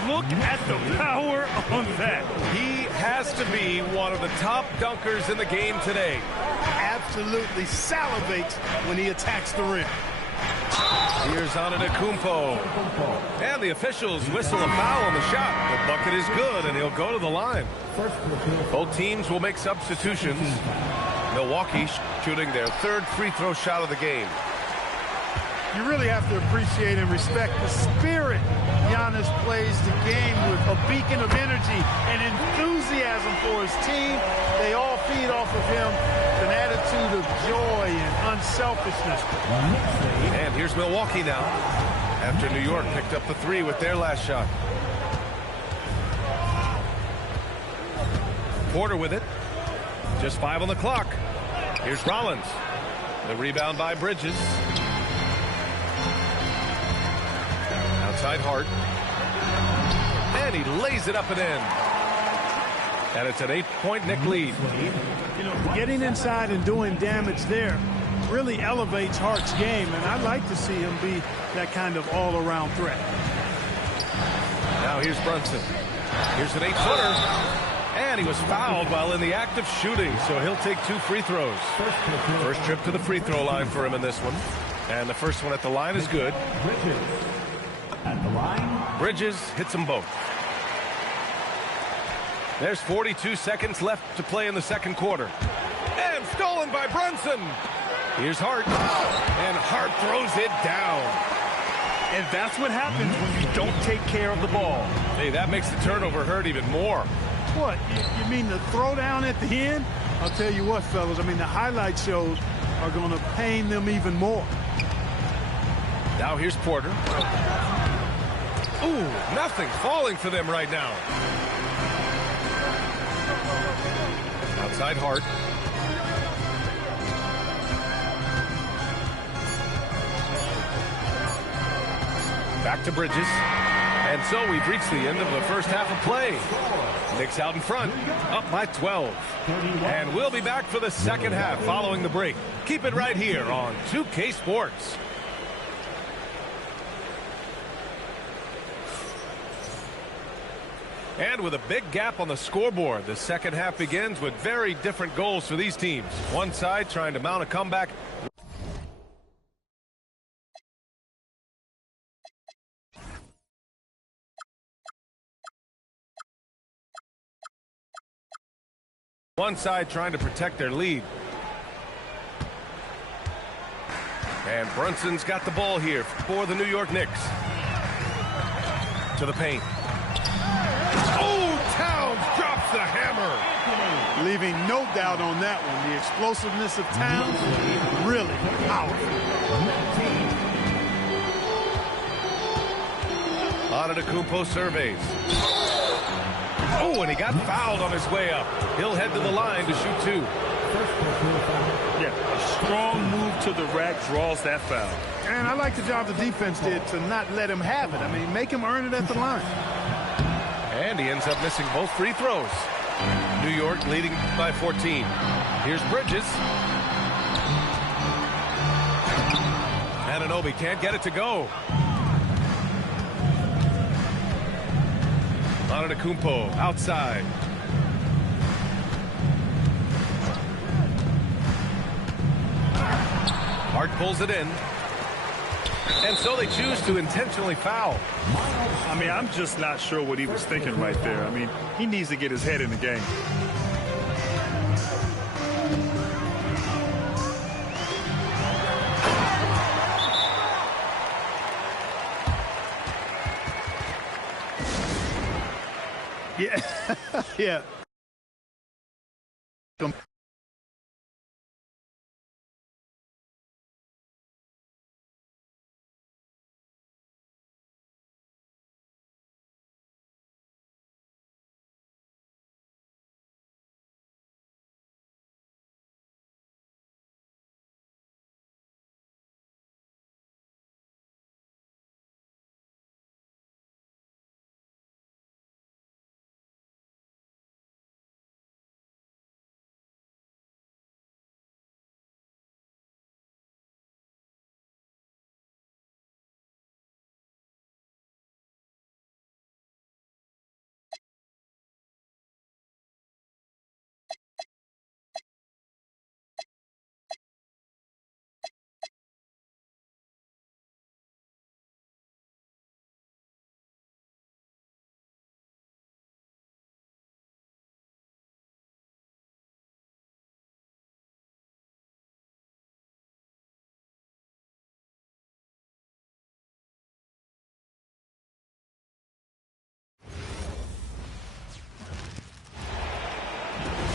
Look at the power on that. He has to be one of the top dunkers in the game today. Absolutely salivates when he attacks the rim. Here's Antetokounmpo. And the officials whistle a foul on the shot. The bucket is good, and he'll go to the line. Both teams will make substitutions. Milwaukee shooting their 3rd free throw shot of the game. You really have to appreciate and respect the spirit Giannis plays the game with, a beacon of energy and enthusiasm for his team. They all feed off of him, an attitude of joy and unselfishness. And here's Milwaukee now, after New York picked up the 3 with their last shot. Porter with it. Just 5 on the clock. Here's Rollins. The rebound by Bridges. Outside Hart. And he lays it up and in. And it's an 8-point Knick lead. You know, getting inside and doing damage there really elevates Hart's game, and I'd like to see him be that kind of all-around threat. Now here's Brunson. Here's an 8-footer. And he was fouled while in the act of shooting, so he'll take 2 free throws. First trip to the free throw line for him in this one. And the first one at the line is good. At the line. Bridges hits them both. There's 42 seconds left to play in the second quarter. And stolen by Brunson. Here's Hart. And Hart throws it down. And that's what happens when you don't take care of the ball. Hey, that makes the turnover hurt even more. What, you mean the throwdown at the end? I'll tell you what, fellas, I mean, the highlight shows are going to pain them even more. Now here's Porter. Ooh, nothing falling for them right now. Outside Hart. Back to Bridges. And so we've reached the end of the first half of play. Knicks out in front, up by 12. And we'll be back for the second half following the break. Keep it right here on 2K Sports. And with a big gap on the scoreboard, the second half begins with very different goals for these teams. One side trying to mount a comeback. One side trying to protect their lead. And Brunson's got the ball here for the New York Knicks. To the paint. Oh, Towns drops the hammer. Leaving no doubt on that one. The explosiveness of Towns, really powerful. Antetokounmpo surveys. Oh, and he got fouled on his way up. He'll head to the line to shoot two. Yeah, a strong move to the rack draws that foul. And I like the job the defense did to not let him have it. I mean, make him earn it at the line. And he ends up missing both free throws. New York leading by 14. Here's Bridges. Anunoby can't get it to go. Antetokounmpo outside. Hart pulls it in. And so they choose to intentionally foul. I mean, I'm just not sure what he was thinking right there. I mean, he needs to get his head in the game. Yeah. Yeah.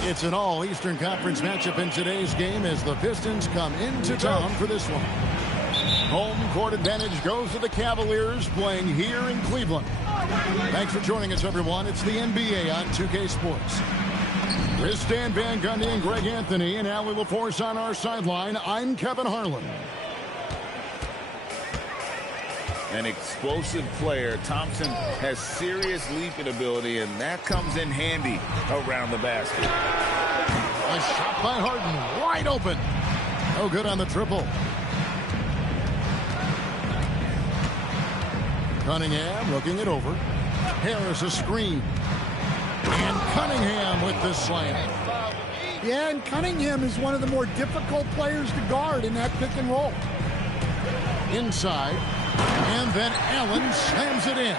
It's an all-Eastern Conference matchup in today's game as the Pistons come into town for this one. Home court advantage goes to the Cavaliers playing here in Cleveland. Thanks for joining us, everyone. It's the NBA on 2K Sports. With Stan Van Gundy and Greg Anthony and Allie LaForce on our sideline, I'm Kevin Harlan. An explosive player. Thompson has serious leaping ability, and that comes in handy around the basket. A shot by Harden, wide open. No good on the triple. Cunningham looking it over. Harris a screen. And Cunningham with the slam. Yeah, and Cunningham is one of the more difficult players to guard in that pick and roll. Inside. And then Allen slams it in.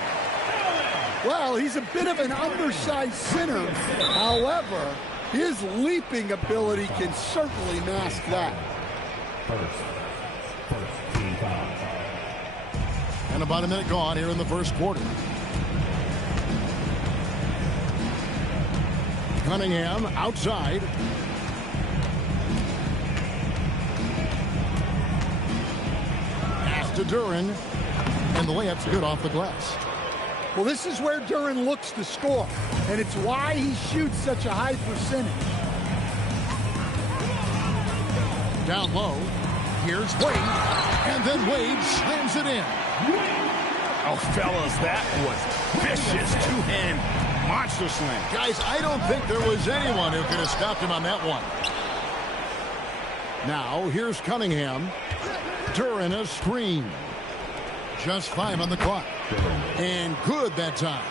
Well, he's a bit of an undersized center. However, his leaping ability can certainly mask that. First team foul. And about a minute gone here in the first quarter. Cunningham outside. Pass to Duren. And the layup's good off the glass. Well, this is where Duren looks to score. And it's why he shoots such a high percentage. Down low. Here's Wade. And then Wade slams it in. Oh, fellas, that was vicious two-hand monster slam. Guys, I don't think there was anyone who could have stopped him on that one. Now, here's Cunningham. Duren a screen. Just 5 on the clock. And good that time.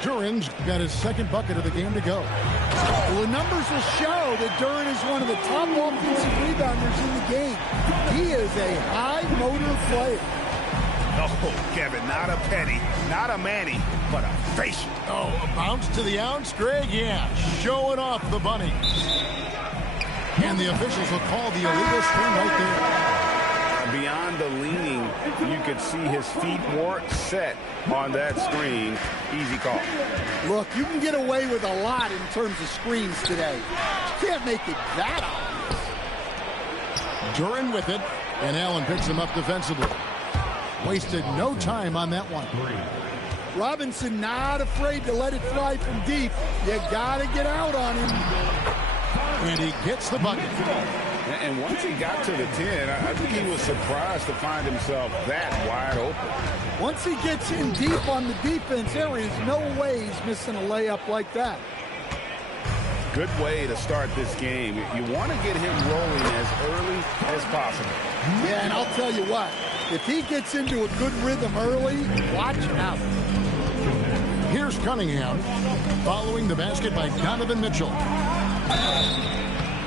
Duren's got his second bucket of the game to go. Well, the numbers will show that Duren is one of the top offensive rebounders in the game. He is a high motor player. Oh, Kevin, not a penny, not a Manny, but a facial. Oh, a bounce to the ounce, Greg? Yeah, showing off the bunny. And the officials will call the illegal screen right there. Beyond the leaning, you could see his feet weren't set on that screen. Easy call. Look, you can get away with a lot in terms of screens today. You can't make it that obvious. Duran with it, and Allen picks him up defensively. Wasted no time on that one. Robinson not afraid to let it fly from deep. You got to get out on him. And he gets the bucket. And once he got to the 10, I think he was surprised to find himself that wide open. Once he gets in deep on the defense, there is no way he's missing a layup like that. Good way to start this game. You want to get him rolling as early as possible. Yeah, and I'll tell you what, if he gets into a good rhythm early, watch out. Here's Cunningham following the basket by Donovan Mitchell.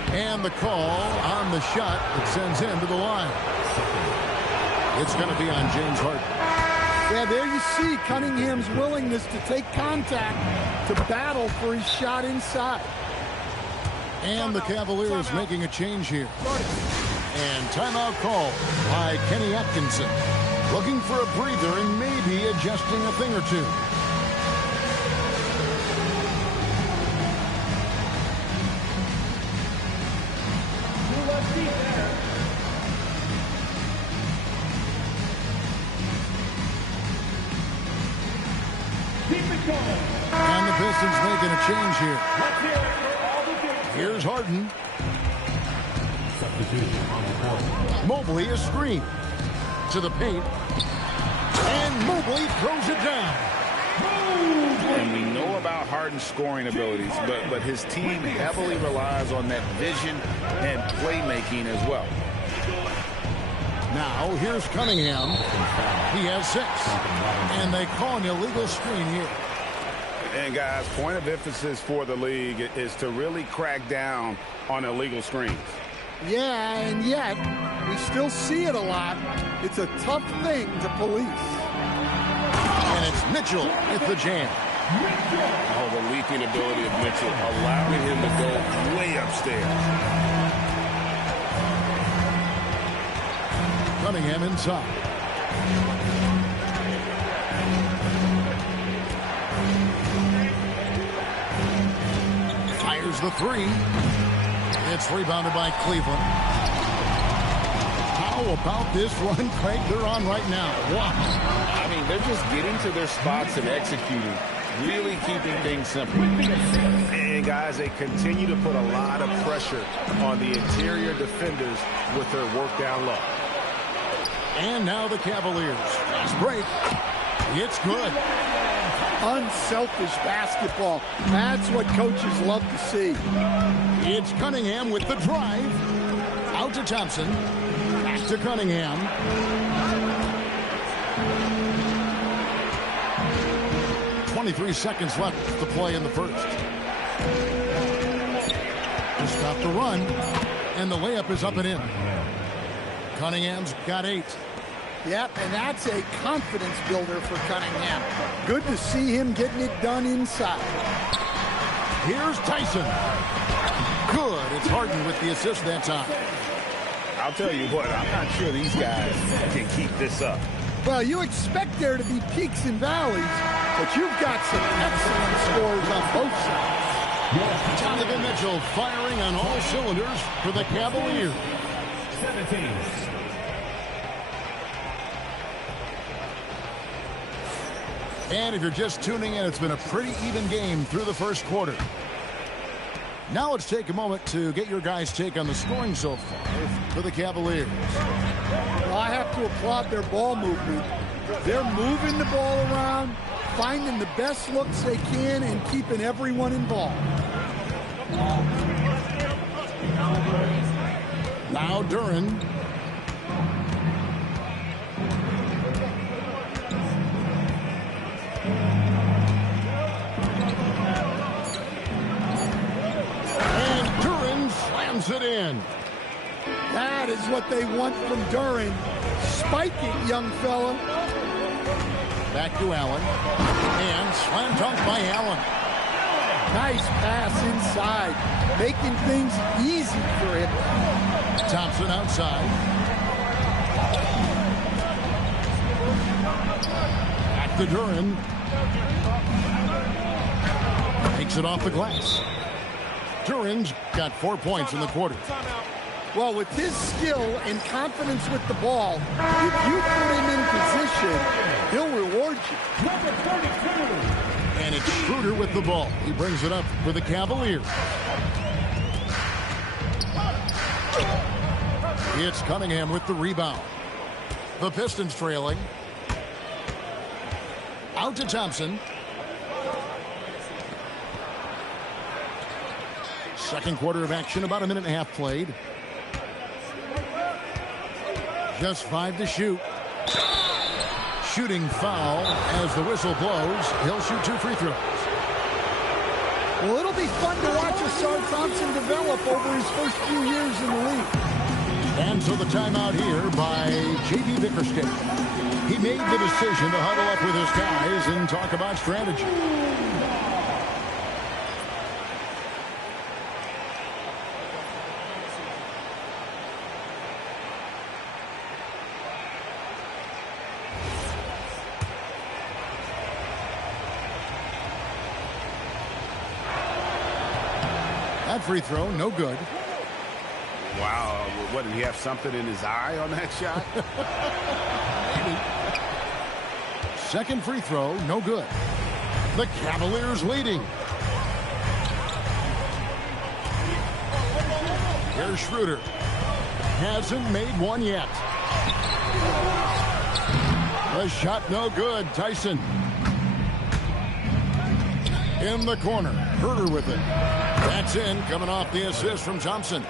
And the call on the shot that sends him to the line. It's going to be on James Harden. Yeah, there you see Cunningham's willingness to take contact, to battle for his shot inside. And the Cavaliers making a change here. And timeout call by Kenny Atkinson. Looking for a breather and maybe adjusting a thing or two. And the Pistons making a change here. Here's Harden. Mobley is screened to the paint. And Mobley throws it down. And we know about Harden's scoring abilities, but his team heavily relies on that vision and playmaking as well. Now, here's Cunningham. He has 6. And they call an illegal screen here. And, guys, point of emphasis for the league is to really crack down on illegal screens. Yeah, and yet, we still see it a lot. It's a tough thing to police. And it's Mitchell at the jam. Oh, the leaping ability of Mitchell, allowing him to go way upstairs. Cunningham inside. Fires the 3. It's rebounded by Cleveland. How about this run, Craig, they're on right now? Wow. I mean, they're just getting to their spots and executing, really keeping things simple. And, guys, they continue to put a lot of pressure on the interior defenders with their work down low. And now the Cavaliers. Fast break. It's good. Unselfish basketball. That's what coaches love to see. It's Cunningham with the drive. Out to Thompson. Back to Cunningham. .23 seconds left to play in the first. Just stop the run. And the layup is up and in. Cunningham's got 8. Yep, and that's a confidence builder for Cunningham. Good to see him getting it done inside. Here's Tyson. Good. It's Harden with the assist that time. I'll tell you what, I'm not sure these guys can keep this up. Well, you expect there to be peaks and valleys, but you've got some excellent scores on both sides. Donovan Mitchell firing on all cylinders for the Cavaliers. 17. And if you're just tuning in, it's been a pretty even game through the first quarter. Now let's take a moment to get your guys' take on the scoring so far for the Cavaliers. Well, I have to applaud their ball movement. They're moving the ball around, finding the best looks they can, and keeping everyone involved. Now Duran. And Duran slams it in. That is what they want from Duran. Spike it, young fella. Back to Allen. And slam dunk by Allen. Nice pass inside, making things easy for him. Thompson outside. Back to Duran. Takes it off the glass. Duran's got 4 points in the quarter. Well, with his skill and confidence with the ball, if you put him in position, he'll reward you. Number 32. And it's Schroeder with the ball. He brings it up for the Cavaliers. It's Cunningham with the rebound. The Pistons trailing. Out to Thompson. Second quarter of action, about a minute and a half played. Just 5 to shoot. Shooting foul as the whistle blows. He'll shoot 2 free throws. Well, it'll be fun to watch Asar Thompson develop over his first few years in the league. And so the timeout here by J.B. Bickerstaff. He made the decision to huddle up with his guys and talk about strategy. That free throw, no good. Wow, what, did he have something in his eye on that shot? Maybe. Second free throw, no good. The Cavaliers leading. Here's Schroeder. Hasn't made one yet. The shot no good. Tyson. In the corner. Herter with it. That's in, coming off the assist from Thompson.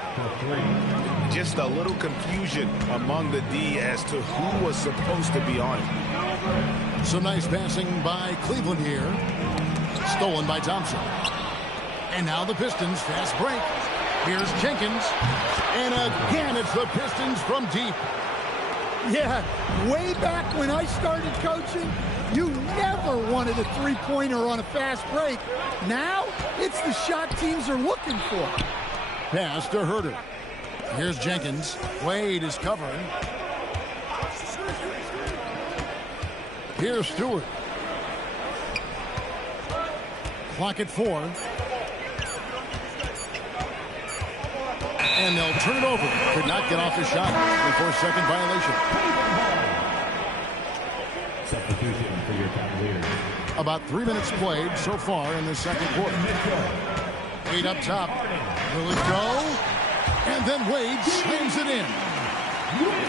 Just a little confusion among the D as to who was supposed to be on it. Some nice passing by Cleveland here. Stolen by Thompson. And now the Pistons, fast break. Here's Jenkins. And again, it's the Pistons from deep. Yeah, way back when I started coaching, you never wanted a three-pointer on a fast break. Now, it's the shot teams are looking for. Pass to Herter. Here's Jenkins. Wade is covering. Here's Stewart. Clock at 4. And they'll turn it over. Could not get off the shot before second violation. Substitution for your Cavaliers. About 3 minutes played so far in the second quarter. Wade up top. Will it go? And then Wade slams it in.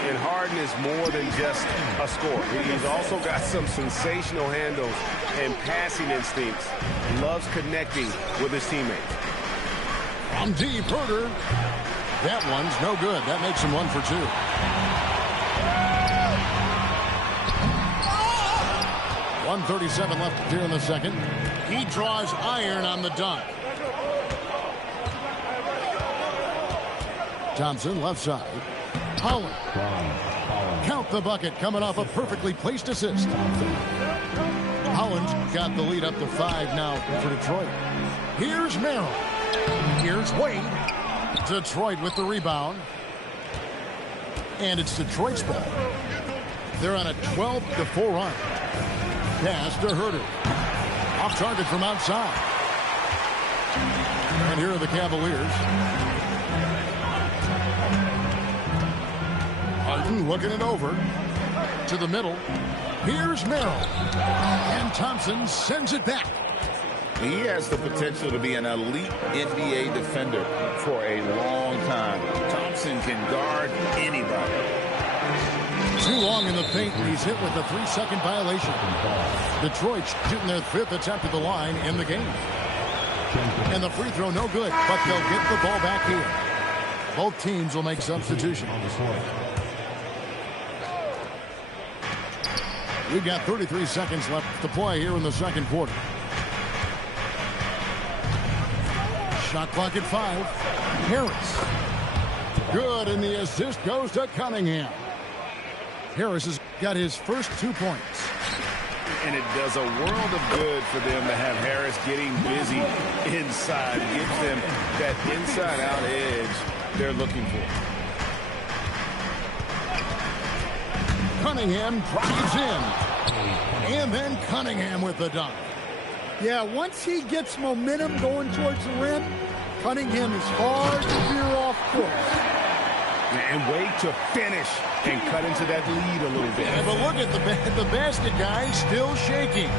And Harden is more than just a scorer. He's also got some sensational handles and passing instincts. Loves connecting with his teammates. From deep, Herter. That one's no good. That makes him 1 for 2. .137 left here in the second. He draws iron on the dunk. Thompson left side. Holland. Count the bucket coming off a perfectly placed assist. Holland's got the lead up to 5 now for Detroit. Here's Merrill. Here's Wade. Detroit with the rebound. And it's Detroit's ball. They're on a 12-4 run. Pass to Herter. Off target from outside. And here are the Cavaliers. Harden looking it over. To the middle. Here's Merrill. And Thompson sends it back. He has the potential to be an elite NBA defender for a long time. Thompson can guard anybody. Too long in the paint. He's hit with a 3-second violation. Detroit's shooting their 5th attempt at the line in the game. And the free throw no good, but they'll get the ball back here. Both teams will make substitutions. We've got 33 seconds left to play here in the second quarter. Shot clock at 5. Harris. Good, and the assist goes to Cunningham. Harris has got his first 2 points. And it does a world of good for them to have Harris getting busy inside. It gives them that inside-out edge they're looking for. Cunningham drives in. And then Cunningham with the dunk. Yeah, once he gets momentum going towards the rim, Cunningham is hard to veer off course. And way to finish and cut into that lead a little bit. Yeah, but look at the basket guy still shaking.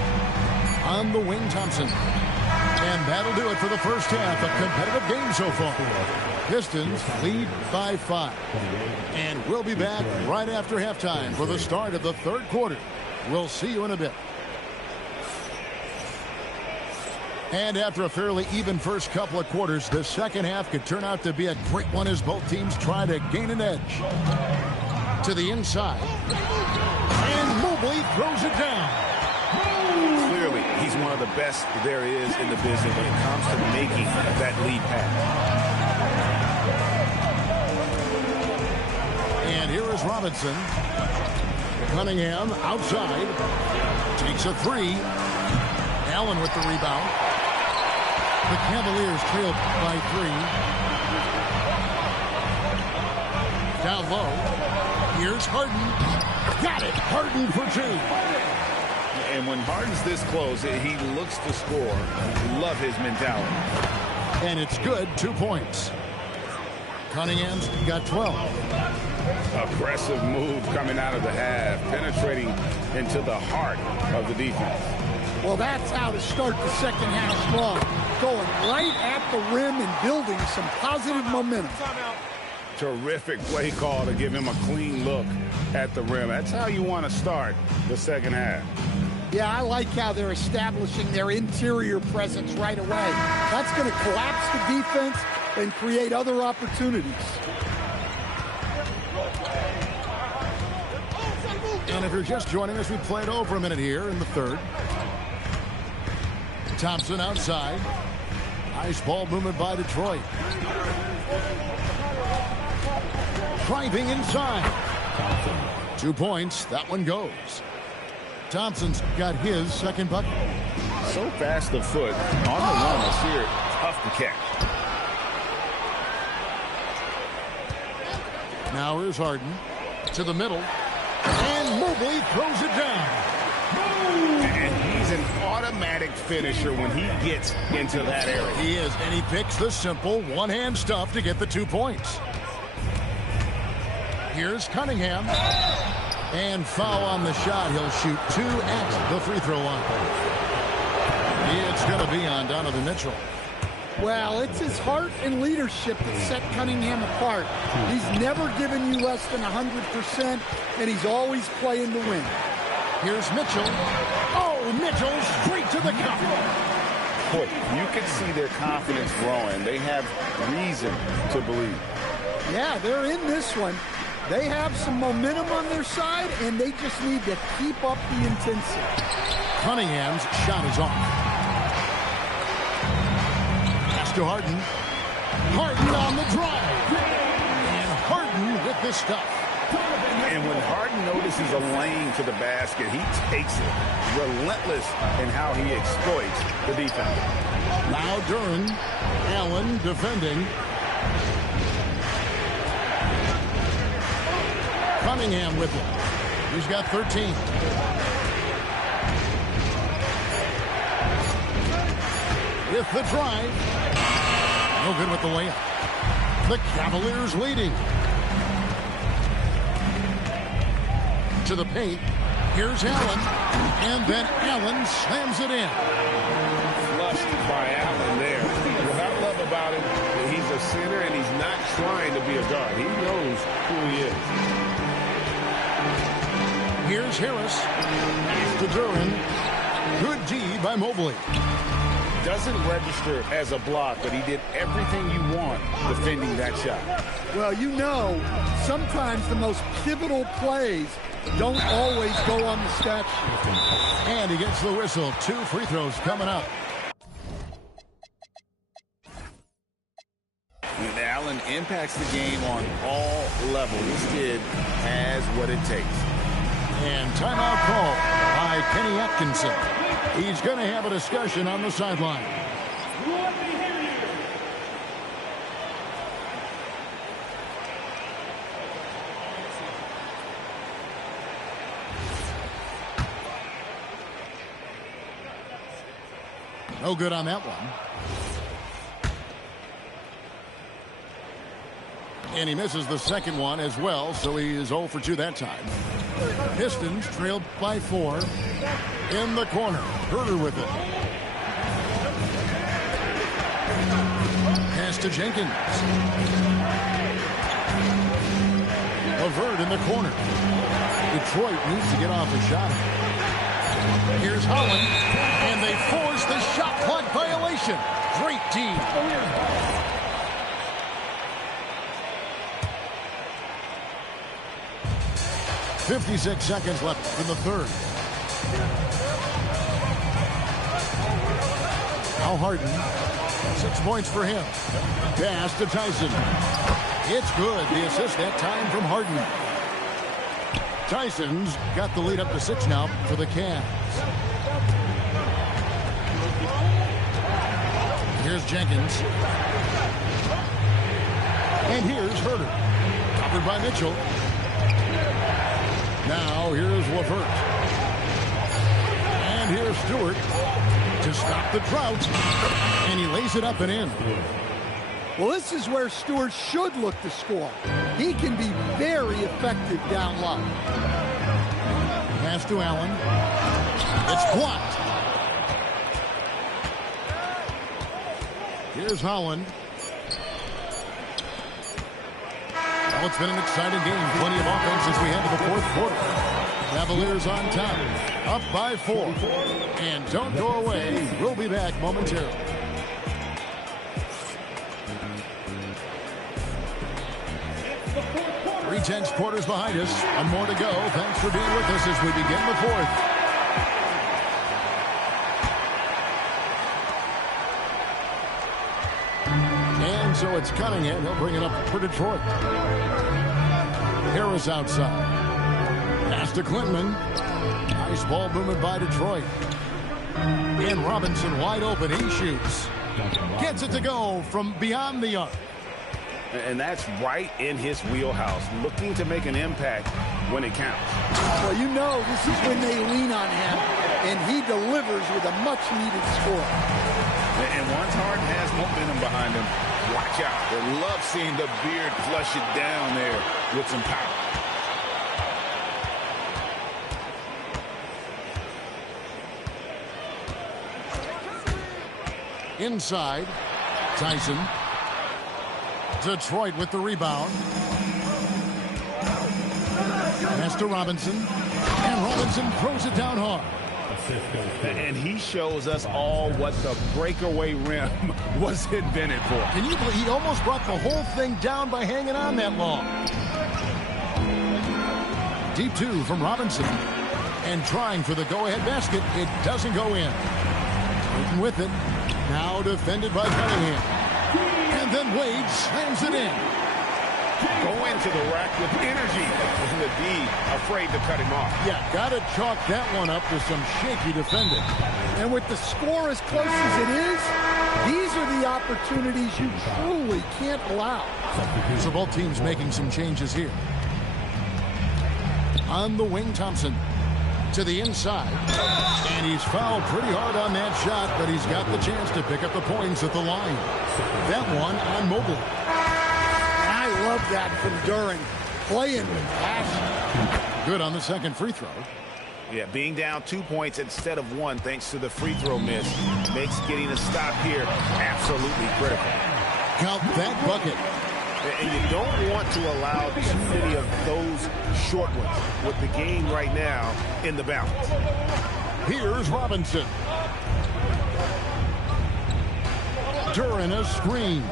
On the wing, Thompson. And that'll do it for the first half. A competitive game so far. Pistons lead by 5. And we'll be back right after halftime for the start of the third quarter. We'll see you in a bit. And after a fairly even first couple of quarters, the second half could turn out to be a great one as both teams try to gain an edge. To the inside. And Mobley throws it down. Clearly, he's one of the best there is in the business when it comes to making that lead pass. And here is Robinson. Cunningham outside. Takes a 3. Allen with the rebound. The Cavaliers trail by 3. Down low. Here's Harden. Got it. Harden for 2. And when Harden's this close, he looks to score. Love his mentality. And it's good. 2 points. Cunningham's got 12. Aggressive move coming out of the half, penetrating into the heart of the defense. Well, that's how to start the second half strong. Going right at the rim and building some positive momentum. Terrific play call to give him a clean look at the rim. That's how you want to start the second half. Yeah, I like how they're establishing their interior presence right away. That's going to collapse the defense and create other opportunities. And if you're just joining us, we played over a minute here in the third. Thompson outside. Nice ball movement by Detroit. Driving inside. 2 points. That one goes. Thompson's got his second bucket. So fast of foot on the run is here. Tough to catch. Now here's Harden to the middle. And Mobley throws it down. And he's an automatic finisher when he gets into that area. He is, and he picks the simple one-hand stuff to get the 2 points. Here's Cunningham. And foul on the shot. He'll shoot 2 at the free throw line. It's going to be on Donovan Mitchell. Well, it's his heart and leadership that set Cunningham apart. He's never given you less than 100%, and he's always playing to win. Here's Mitchell. Oh, Mitchell straight to the cup. Boy, you can see their confidence growing. They have reason to believe. Yeah, they're in this one. They have some momentum on their side, and they just need to keep up the intensity. Cunningham's shot is off. Pass to Harden. Harden on the drive. And Harden with the stuff. And when Harden notices a lane to the basket, he takes it. Relentless in how he exploits the defense. Now Duran. Allen defending. Cunningham with it. He's got 13. With the drive. No good with the layup. The Cavaliers leading. To the paint. Here's Allen. And then Allen slams it in. Flushed by Allen there. What I love about him, he's a center and he's not trying to be a guard. He knows who he is. Here's Harris. To Duran. Good D by Mobley. Doesn't register as a block, but he did everything you want defending that shot. Well, you know, sometimes the most pivotal plays don't always go on the stat sheet. And he gets the whistle. 2 free throws coming up. And Allen impacts the game on all levels. This kid has what it takes. And timeout call by Kenny Atkinson. He's going to have a discussion on the sideline. No good on that one. And he misses the second one as well, so he is 0 for 2 that time. Pistons trailed by 4. In the corner, Herter with it. Pass to Jenkins. LeVert in the corner. Detroit needs to get off a shot. Here's Holland, and they force the shot clock violation. Great team. 56 seconds left in the third. Now Harden. 6 points for him. Pass to Tyson. It's good. The assist that time from Harden. Tyson's got the lead up to 6 now for the Cavs. Here's Jenkins. And here's Herter. Covered by Mitchell. Now here's LeVert. And here's Stewart to stop the drought. And he lays it up and in. Well, this is where Stewart should look to score. He can be very effective down low. Pass to Allen. It's blocked. Here's Holland. Well, it's been an exciting game. Plenty of offense as we head to the fourth quarter. Cavaliers on top. Up by 4. And don't go away. We'll be back momentarily. 3/10 quarters behind us. One more to go. Thanks for being with us as we begin the fourth. And so it's Cunningham. He'll bring it up for Detroit. Harris outside. Pass to Clinton. Nice ball movement by Detroit. And Robinson wide open. He shoots. Gets it to go from beyond the arc. And that's right in his wheelhouse, looking to make an impact when it counts. Well, you know this is when they lean on him, and he delivers with a much-needed score. And once Harden has momentum behind him, watch out. They love seeing the beard flush it down there with some power. Inside, Tyson. Detroit with the rebound. Pass to Robinson. And Robinson throws it down hard. And he shows us all what the breakaway rim was invented for. Can you believe he almost brought the whole thing down by hanging on that long? Deep 2 from Robinson. And trying for the go-ahead basket. It doesn't go in. Taken with it. Now defended by Cunningham. And then Wade slams it in. Go into the rack with energy. And the D afraid to cut him off. Yeah, got to chalk that one up to some shaky defending. And with the score as close as it is, these are the opportunities you truly can't allow. So both teams making some changes here. On the wing, Thompson to the inside. And he's fouled pretty hard on that shot, but he's got the chance to pick up the points at the line. That one on Mobley. I love that from Duren. Playing with passion. Good on the second free throw. Yeah, being down 2 points instead of 1 thanks to the free throw miss makes getting a stop here absolutely critical. Count that bucket. And you don't want to allow too many of those short ones with the game right now in the balance. Here's Robinson. Duren a screen.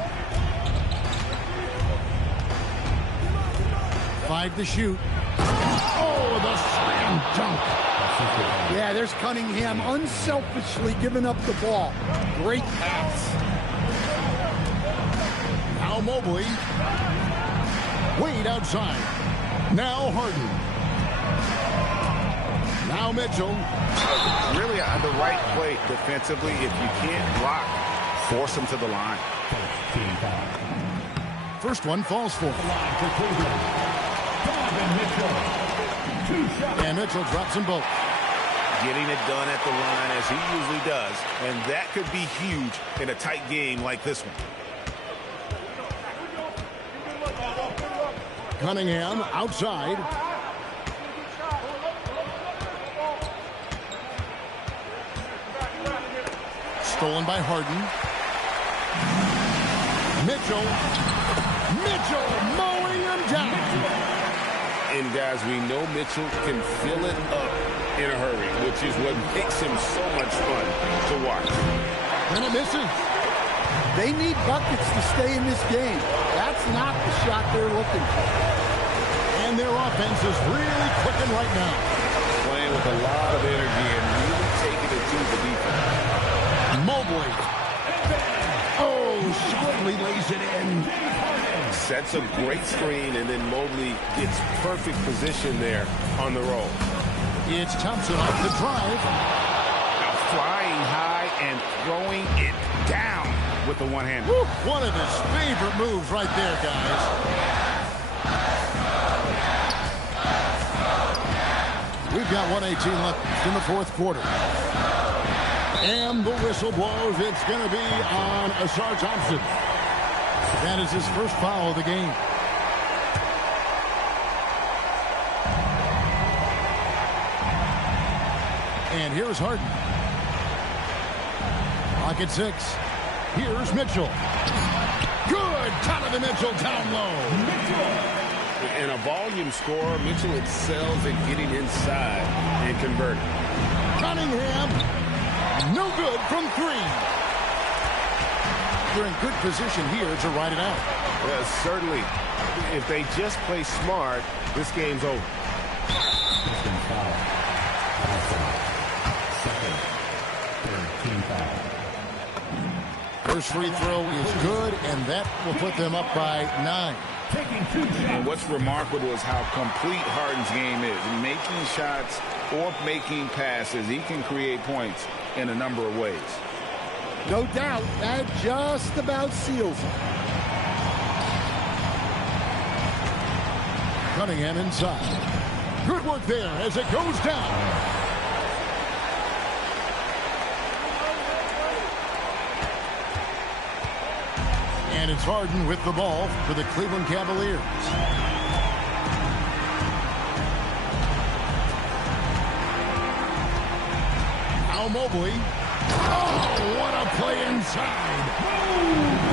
5 to shoot. Oh, the slam dunk. Yeah, there's Cunningham unselfishly giving up the ball. Great pass. Now Mobley. Wade outside. Now Harden. Now Mitchell. Really the right play defensively. If you can't block, force him to the line. First one falls for him. And Mitchell drops them both. Getting it done at the line as he usually does. And that could be huge in a tight game like this one. Cunningham outside. Stolen by Harden. Mitchell mowing him down. And guys, we know Mitchell can fill it up in a hurry, which is what makes him so much fun to watch. And it misses. They need buckets to stay in this game. That's not the shot they're looking for. And their offense is really clicking right now. Playing with a lot of energy and really taking it to the defense. Mobley. Oh, swiftly lays it in. Sets a great screen, and then Mobley gets perfect position there on the roll. It's Thompson off the drive. Now flying high and throwing it down with the one-hand. One of his favorite moves right there, guys. We've got 1:18 left in the fourth quarter. And the whistle blows. It's going to be on Asar Thompson. That is his first foul of the game. And here's Harden. Clock at 6. Here's Mitchell. Good. Donovan Mitchell down low. And a volume scorer, Mitchell excels at getting inside and converting. Cunningham. No good from 3. They're in good position here to ride it out. Certainly. If they just play smart, this game's over. First free throw is good, and that will put them up by 9. And what's remarkable is how complete Harden's game is. Making shots or making passes, he can create points in a number of ways. No doubt, that just about seals it. Cunningham inside. Good work there as it goes down. And it's Harden with the ball for the Cleveland Cavaliers. Now Mobley. Oh, what a play inside.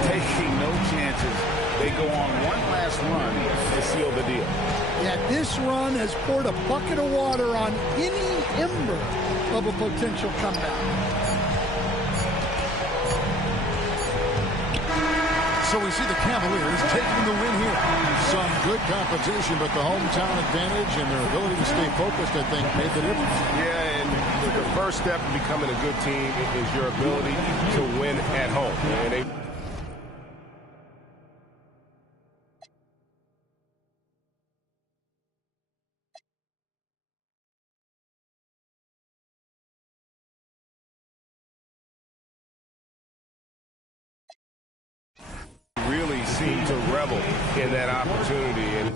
Taking no chances. They go on one last run to seal the deal. Yeah, this run has poured a bucket of water on any ember of a potential comeback. So we see the Cavaliers taking the win here. Some good competition, but the hometown advantage and their ability to stay focused, I think, made the difference. Yeah, and the first step in becoming a good team is your ability to win at home. And they really seem to revel in that opportunity. And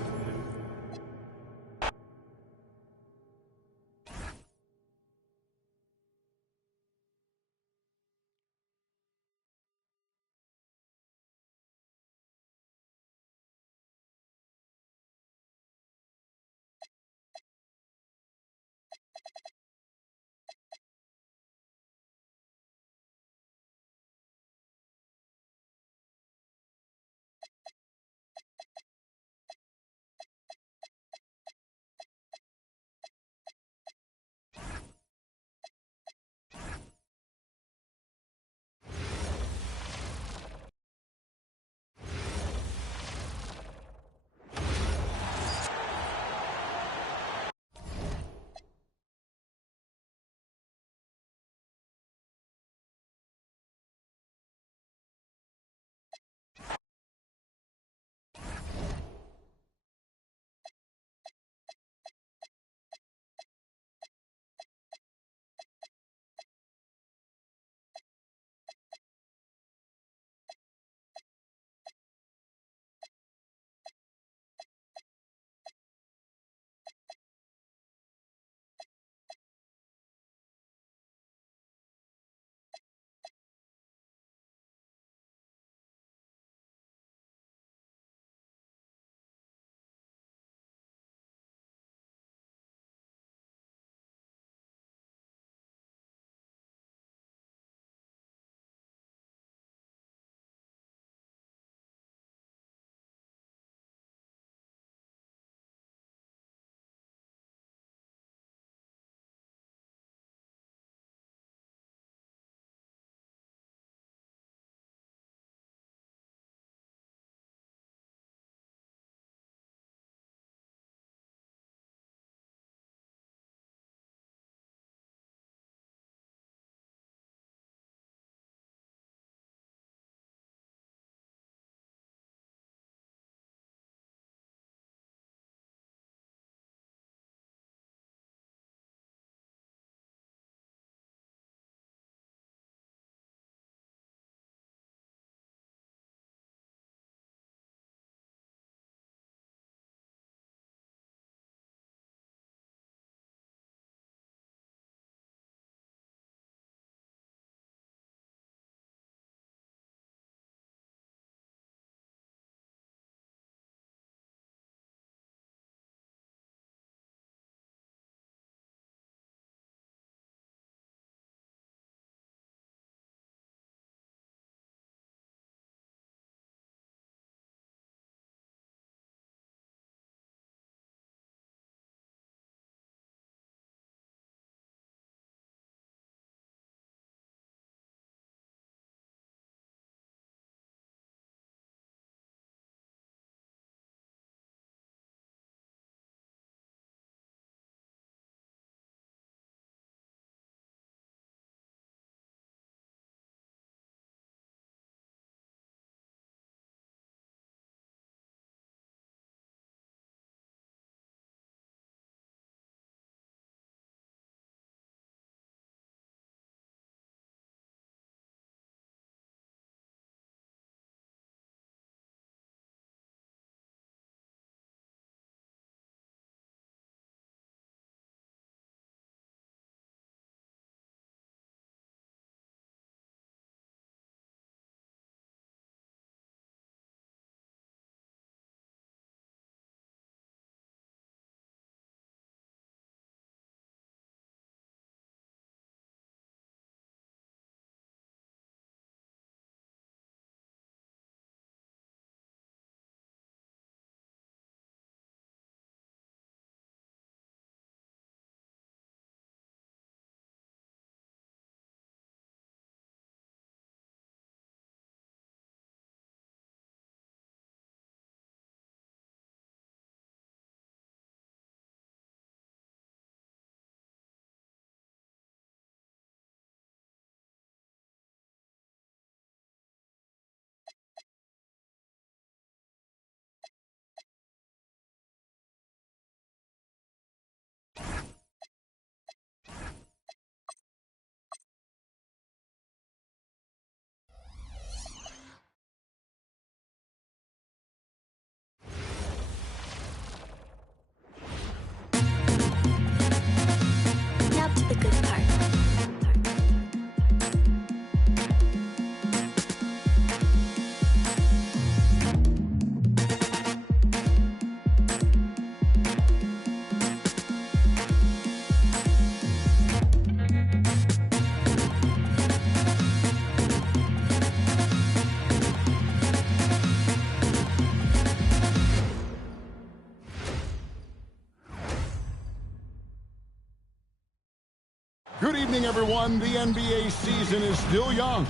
Good evening, everyone. The NBA season is still young,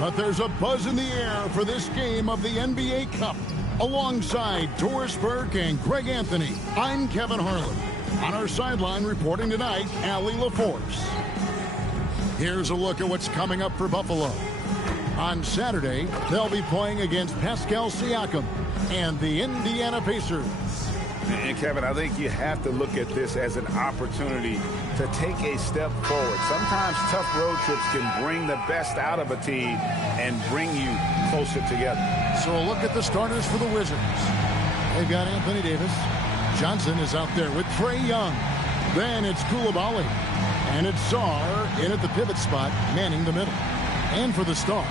but there's a buzz in the air for this game of the NBA Cup. Alongside Doris Burke and Greg Anthony, I'm Kevin Harlan. On our sideline reporting tonight, Allie LaForce. Here's a look at what's coming up for Buffalo. On Saturday, they'll be playing against Pascal Siakam and the Indiana Pacers. And Kevin, I think you have to look at this as an opportunity to take a step forward. Sometimes tough road trips can bring the best out of a team and bring you closer together. So a look at the starters for the Wizards. They've got Anthony Davis. Johnson is out there with Trae Young. Then it's Koulibaly. And it's Sarr in at the pivot spot, manning the middle. And for the Stars,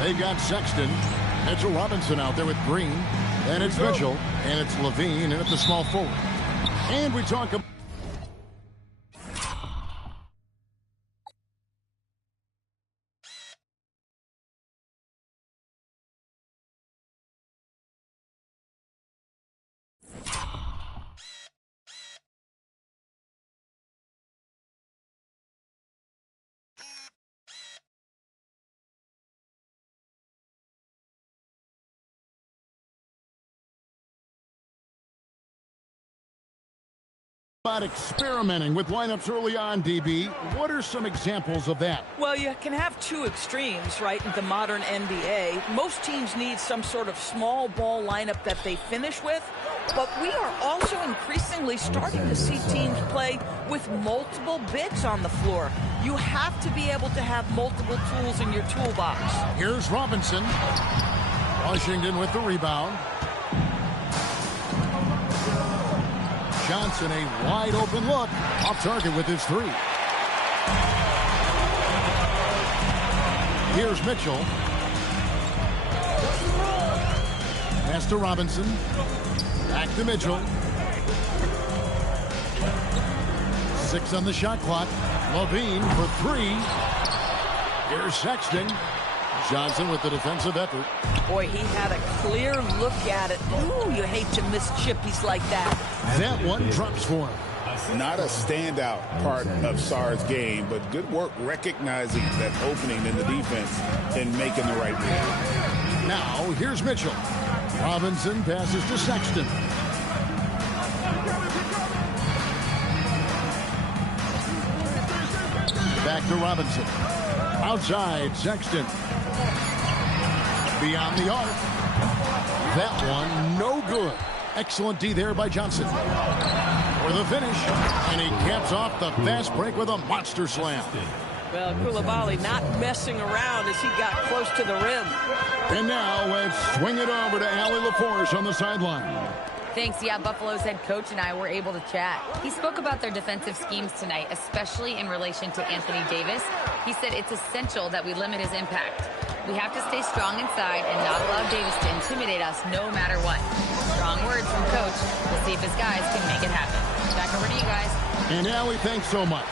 they've got Sexton. Mitchell Robinson out there with Green. And it's Mitchell. And it's Levine in at the small forward. And we talk about experimenting with lineups early on, DB. What are some examples of that? Well, you can have two extremes, right, in the modern NBA. Most teams need some sort of small ball lineup that they finish with, but we are also increasingly starting to see teams play with multiple bigs on the floor. You have to be able to have multiple tools in your toolbox. Here's Robinson. Washington with the rebound. Johnson, a wide open look, off target with his three. Here's Mitchell. Pass to Robinson. Back to Mitchell. 6 on the shot clock. Levine for 3. Here's Sexton. Johnson with the defensive effort. Boy, he had a clear look at it. Ooh, you hate to miss chippies like that. That one drops for him. Not a standout part of Sarr's game, but good work recognizing that opening in the defense and making the right move. Now, here's Mitchell. Robinson passes to Sexton. Back to Robinson. Outside, Sexton. Beyond the arc. That one, no good. Excellent D there by Johnson. For the finish. And he caps off the fast break with a monster slam. Well, Koulibaly not messing around as he got close to the rim. And now let's swing it over to Allie LaForce on the sideline. Thanks. Yeah, Buffalo's head coach and I were able to chat. He spoke about their defensive schemes tonight, especially in relation to Anthony Davis. He said it's essential that we limit his impact. We have to stay strong inside and not allow Davis to intimidate us no matter what. Strong words from coach. We'll see if his guys can make it happen. Back over to you guys. And Allie, thanks so much.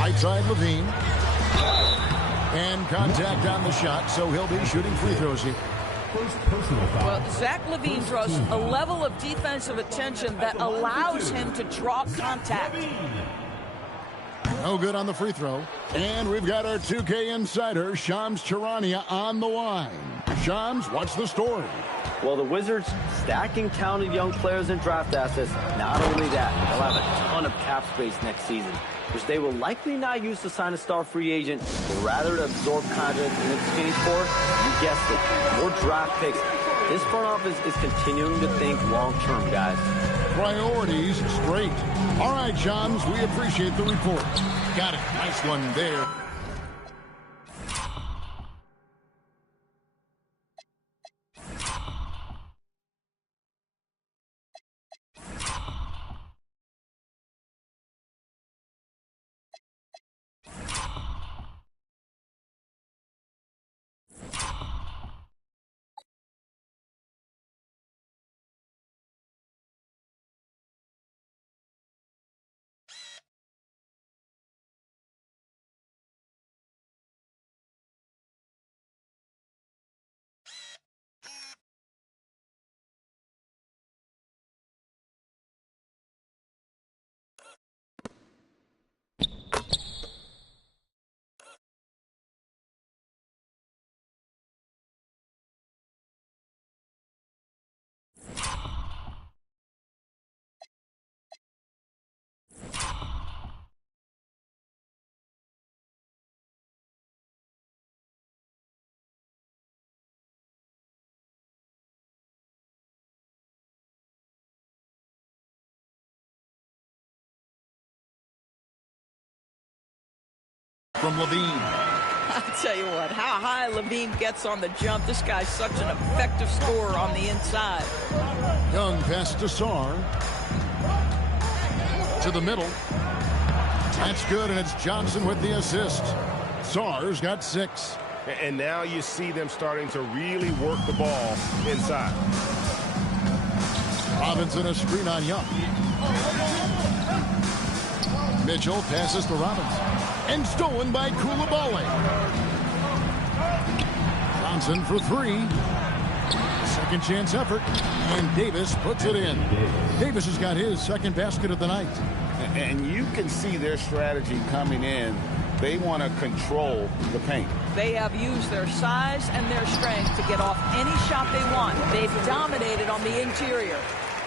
Right side, Levine. And contact on the shot, so he'll be shooting free throws here. Well, Zach LaVine draws a level of defensive attention that allows him to draw contact. No good on the free throw. And we've got our 2K insider, Shams Charania, on the line. Shams, what's the story? Well, the Wizards stacking talented young players and draft assets. Not only that, they'll have a ton of cap space next season, which they will likely not use to sign a star free agent, but rather to absorb contracts in exchange for, you guessed it, more draft picks. This front office is continuing to think long-term, guys. Priorities straight. All right, Shams, we appreciate the report. Got it. Nice one there. from Levine. I'll tell you what, how high Levine gets on the jump. This guy's such an effective scorer on the inside. Young pass to Sarr. To the middle. That's good, and it's Johnson with the assist. Sarr's got 6. And now you see them starting to really work the ball inside. Robinson a screen on Young. Mitchell passes to Robinson. And stolen by Koulibaly. Johnson for 3. Second chance effort. And Davis puts it in. Davis has got his second basket of the night. And you can see their strategy coming in. They want to control the paint. They have used their size and their strength to get off any shot they want. They've dominated on the interior.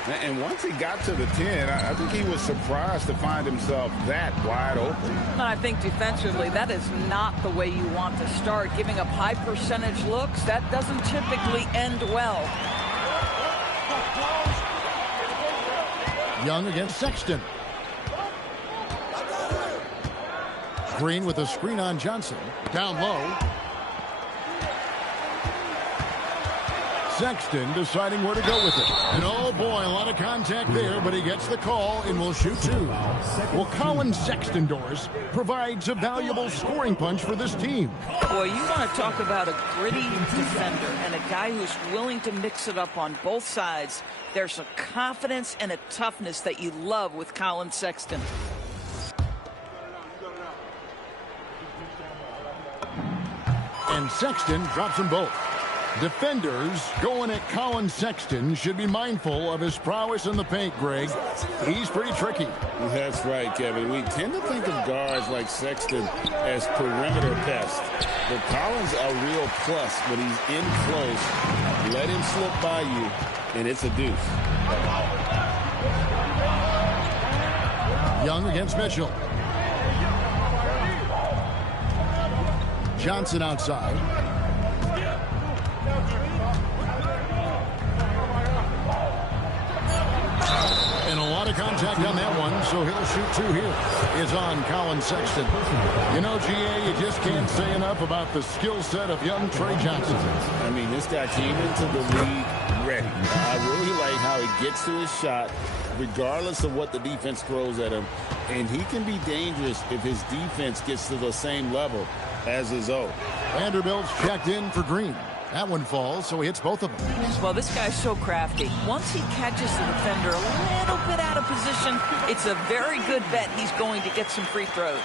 And once he got to the 10, I think he was surprised to find himself that wide open. And I think defensively, that is not the way you want to start. Giving up high percentage looks, that doesn't typically end well. Young against Sexton. Green with a screen on Johnson. Down low. Sexton deciding where to go with it. And oh boy, a lot of contact there, but he gets the call and will shoot 2. Well, Colin Sexton, Doris, provides a valuable scoring punch for this team. Boy, you want to talk about a gritty defender and a guy who's willing to mix it up on both sides. There's a confidence and a toughness that you love with Colin Sexton. And Sexton drops them both. Defenders going at Colin Sexton should be mindful of his prowess in the paint, Greg. He's pretty tricky. That's right, Kevin. We tend to think of guards like Sexton as perimeter pests. But Collins a real plus when he's in close. Let him slip by you, and it's a deuce. Young against Mitchell. Johnson outside. And a lot of contact on that one, so he'll shoot 2 here. Is on Colin Sexton. You know, GA, you just can't say enough about the skill set of young Trey Johnson. I mean, this guy came into the league ready. I really like how he gets to his shot, regardless of what the defense throws at him. And he can be dangerous if his defense gets to the same level as his own. Vanderbilt's checked in for Green. That one falls, so he hits both of them. Well, this guy's so crafty. Once he catches the defender a little bit out of position, it's a very good bet he's going to get some free throws.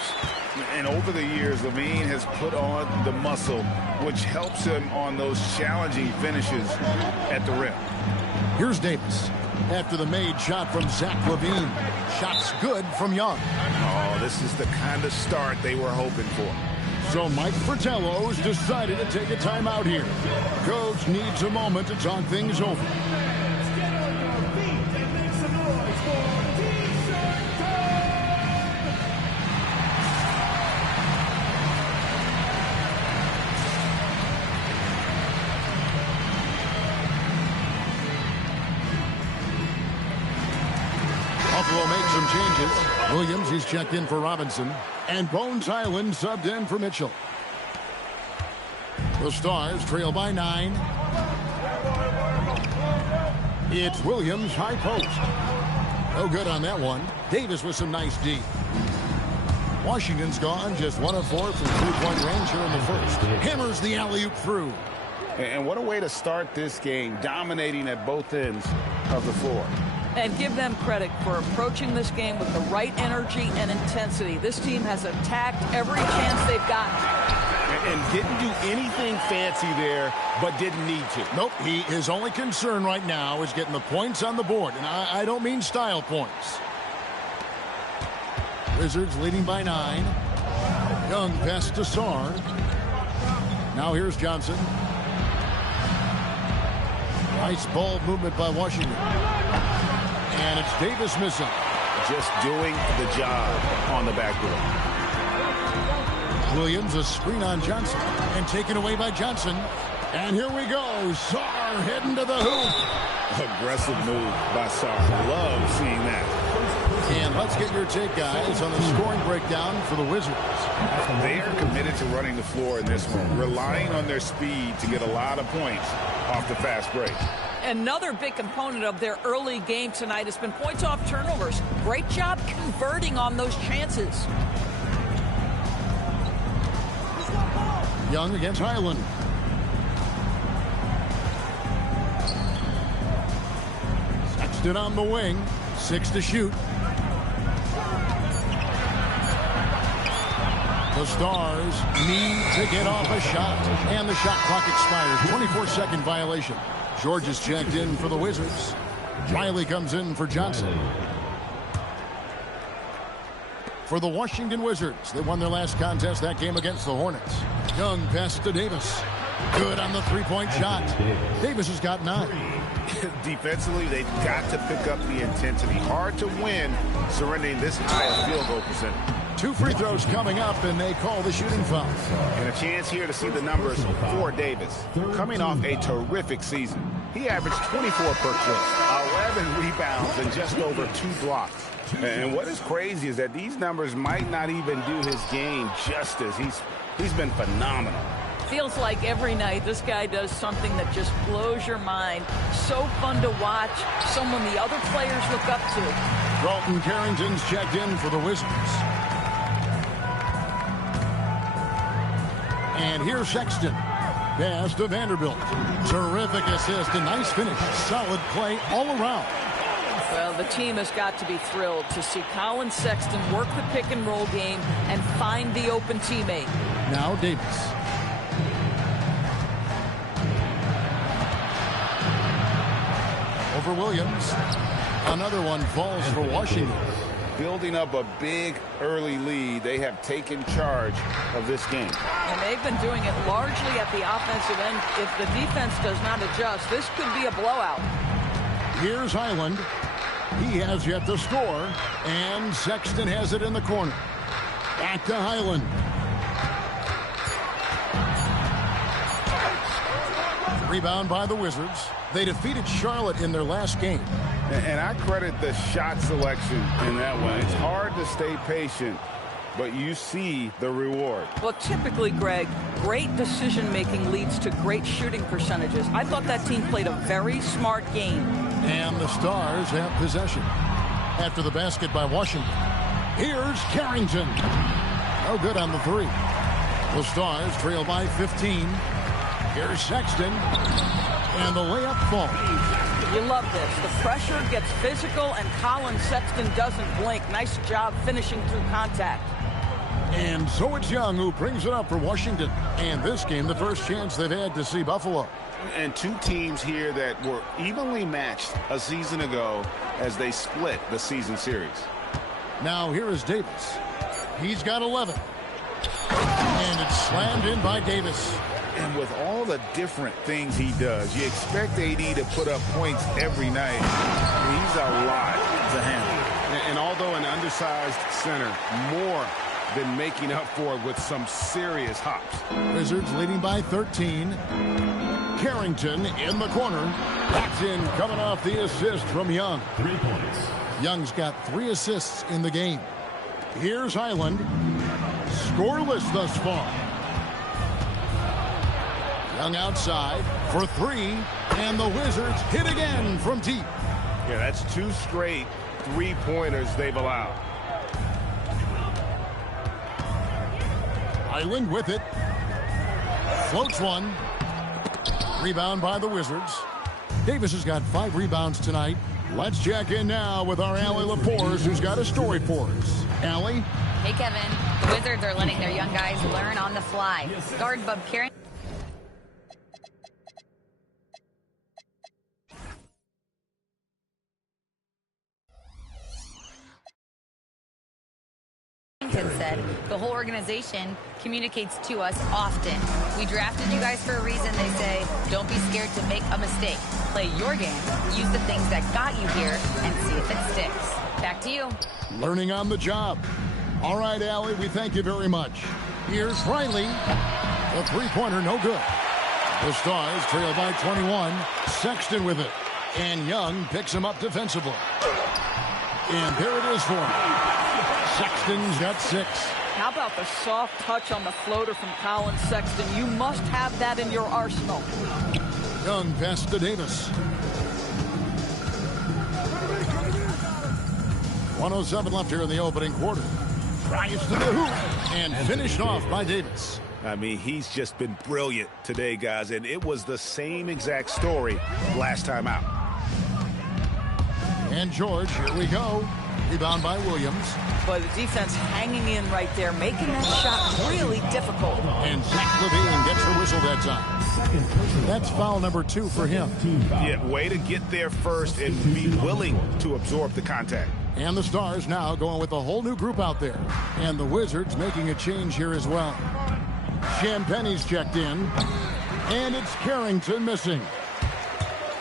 And over the years, Levine has put on the muscle, which helps him on those challenging finishes at the rim. Here's Davis. After the made shot from Zach Levine. Shots good from Young. Oh, this is the kind of start they were hoping for. So Mike Fratello's decided to take a timeout here. Coach needs a moment to talk things over. Buffalo makes some changes. Williams, he's checked in for Robinson. And Bones Island subbed in for Mitchell. The Stars trail by 9. It's Williams, high post. No good on that one. Davis with some nice D. Washington's gone just 1 of 4 from 3-point range here in the first. Hammers the alley-oop through. And what a way to start this game, dominating at both ends of the floor. And give them credit for approaching this game with the right energy and intensity. This team has attacked every chance they've gotten. And didn't do anything fancy there, but didn't need to. Nope, his only concern right now is getting the points on the board. And I don't mean style points. Wizards leading by 9. Young pass to Sarr. Now here's Johnson. Nice ball movement by Washington. And it's Davis missing. Just doing the job on the backdoor. Williams, a screen on Johnson. And taken away by Johnson. And here we go. Sarr heading to the hoop. Aggressive move by Sarr. Love seeing that. And let's get your take, guys, on the scoring breakdown for the Wizards. They are committed to running the floor in this one, relying on their speed to get a lot of points off the fast break. Another big component of their early game tonight has been points off turnovers. Great job converting on those chances. Young against Highland. Sexton on the wing. 6 to shoot. The Stars need to get off a shot. And the shot clock expires. 24-second violation. George is checked in for the Wizards. Riley comes in for Johnson. For the Washington Wizards, they won their last contest, that game against the Hornets. Young passes to Davis. Good on the three-point shot. Davis has got 9. Defensively, they've got to pick up the intensity. Hard to win surrendering this high a field goal percentage. 2 free throws coming up, and they call the shooting foul. And a chance here to see the numbers for Davis. Coming off a terrific season. He averaged 24 per clip, 11 rebounds, and just over 2 blocks. And what is crazy is that these numbers might not even do his game justice. He's been phenomenal. Feels like every night this guy does something that just blows your mind. So fun to watch. Someone the other players look up to. Dalton Carrington's checked in for the Wizards. And here's Sexton. Pass to Vanderbilt. Terrific assist. A nice finish. Solid play all around. Well, the team has got to be thrilled to see Colin Sexton work the pick-and-roll game and find the open teammate. Now Davis. Over Williams. Another one falls for Washington. Building up a big early lead, they have taken charge of this game. And they've been doing it largely at the offensive end. If the defense does not adjust, this could be a blowout. Here's Highland. He has yet to score, and Sexton has it in the corner. Back to Highland. Rebound by the Wizards. They defeated Charlotte in their last game. And I credit the shot selection in that one. It's hard to stay patient, but you see the reward. Well, typically, Greg, great decision-making leads to great shooting percentages. I thought that team played a very smart game. And the Stars have possession. After the basket by Washington. Here's Carrington. No good on the 3. The Stars trail by 15. Here's Sexton. And the layup falls. You love this. The pressure gets physical, and Colin Sexton doesn't blink. Nice job finishing through contact. And so it's Young who brings it up for Washington. And this game, the first chance they've had to see Buffalo. And 2 teams here that were evenly matched a season ago as they split the season series. Now here is Davis. He's got 11. And it's slammed in by Davis. And with all the different things he does, you expect AD to put up points every night. He's a lot to handle. And although an undersized center, more than making up for it with some serious hops. Wizards leading by 13. Carrington in the corner. That's in, coming off the assist from Young. 3 points. Young's got 3 assists in the game. Here's Highland. Scoreless thus far. Young outside for 3, and the Wizards hit again from deep. Yeah, that's 2 straight 3-pointers they've allowed. Highland with it. Floats one. Rebound by the Wizards. Davis has got 5 rebounds tonight. Let's check in now with our Allie Laporte, who's got a story for us. Allie? Hey, Kevin. The Wizards are letting their young guys learn on the fly. Guard Bub Carrington said the whole organization communicates to us often. We drafted you guys for a reason. They say, don't be scared to make a mistake. Play your game, use the things that got you here, and see if it sticks. Back to you. Learning on the job. All right, Allie, we thank you very much. Here's Riley. The 3-pointer, no good. The Stars trail by 21. Sexton with it. And Young picks him up defensively. And there it is for him. Sexton's got 6. How about the soft touch on the floater from Colin Sexton? You must have that in your arsenal. Young pass to Davis. 1:07 left here in the opening quarter. Tries to the hoop and finished off by Davis. I mean, he's just been brilliant today, guys, and it was the same exact story last time out. And George, here we go. Rebound by Williams. But the defense hanging in right there, making that shot really difficult. And Zach Levine gets the whistle that time. That's foul number 2 for him. Yeah, way to get there first and be willing to absorb the contact. And the Stars now going with a whole new group out there. And the Wizards making a change here as well. Champagne's checked in. And it's Carrington missing.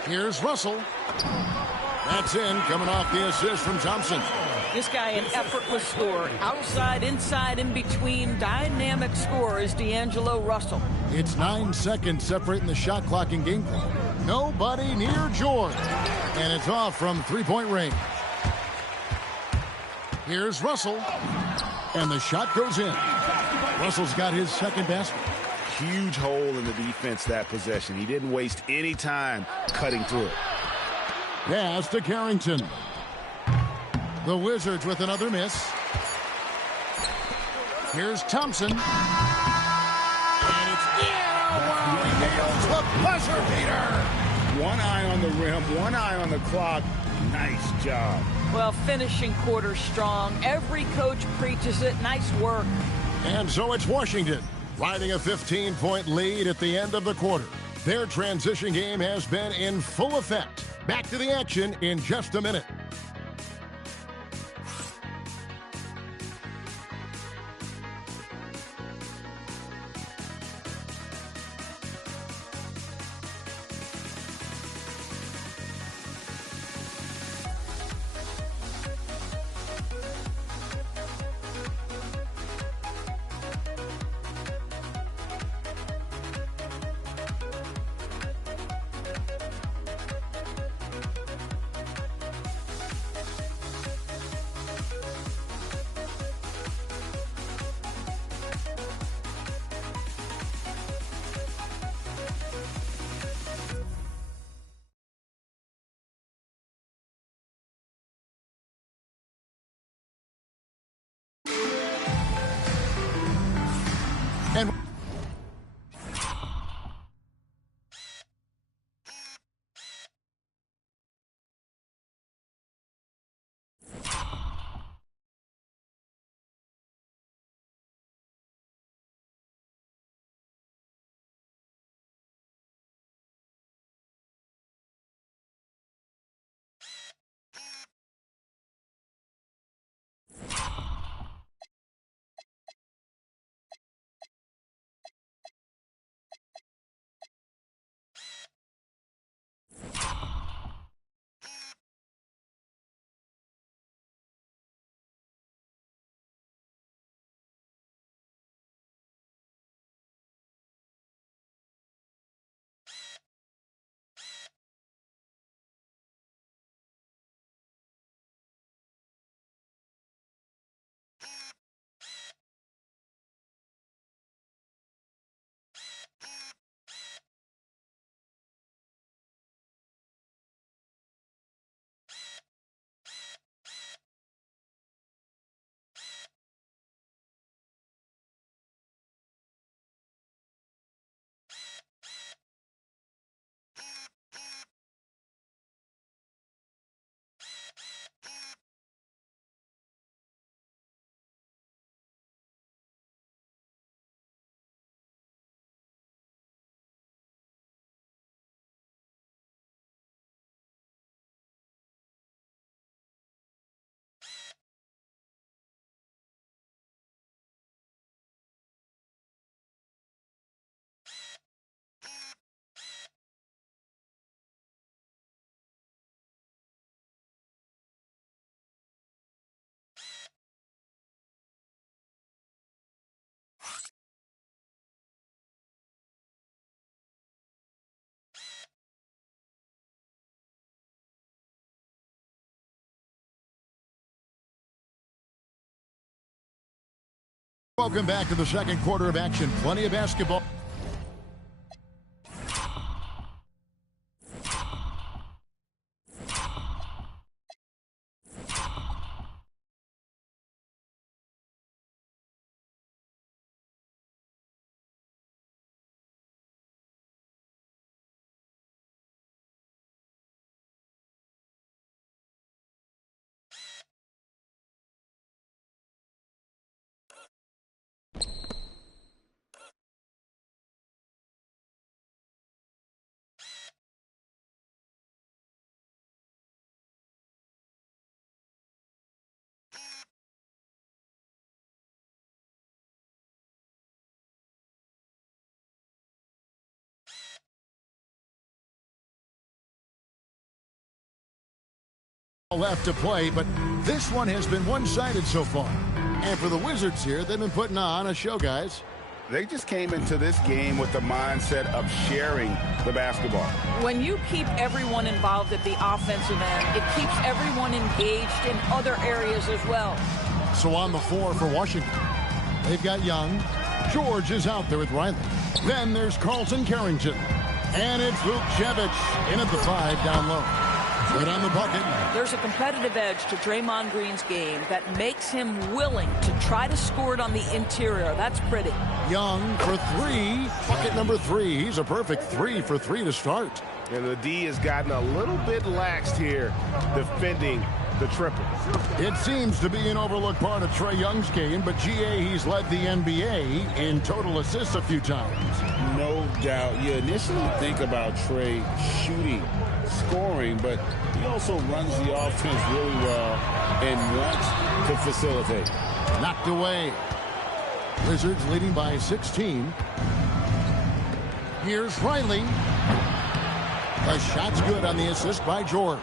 Here's Russell. That's in, coming off the assist from Thompson. This guy, an effortless scorer. Outside, inside, in between, dynamic scorer is D'Angelo Russell. It's 9 seconds separating the shot clock and game clock. Nobody near George. And it's off from three-point range. Here's Russell. And the shot goes in. Russell's got his second basket. Huge hole in the defense that possession. He didn't waste any time cutting through it. Pass to Carrington. The Wizards with another miss. Here's Thompson. And it's wow, he nails the buzzer beater. One eye on the rim, one eye on the clock. Nice job. Well, finishing quarter strong. Every coach preaches it. Nice work. And so it's Washington riding a 15-point lead at the end of the quarter. Their transition game has been in full effect. Back to the action in just a minute. And Welcome back to the second quarter of action. Plenty of basketball. Left to play, but this one has been one-sided so far. And for the Wizards here, they've been putting on a show, guys. They just came into this game with the mindset of sharing the basketball. When you keep everyone involved at the offensive end, it keeps everyone engaged in other areas as well. So on the floor for Washington, they've got Young. George is out there with Riley. Then there's Carlton Carrington. And it's Vukcevic in at the 5 down low. Good on the bucket. There's a competitive edge to Draymond Green's game that makes him willing to try to score it on the interior. That's pretty. Young for 3. Bucket number 3. He's a perfect 3 for 3 to start. And the D has gotten a little bit laxed here defending the triple. It seems to be an overlooked part of Trae Young's game, but GA, he's led the NBA in total assists a few times. No doubt. You initially think about Trae shooting, scoring, but he also runs the offense really well and wants to facilitate. Knocked away. Wizards leading by 16. Here's Riley. The shot's good on the assist by George.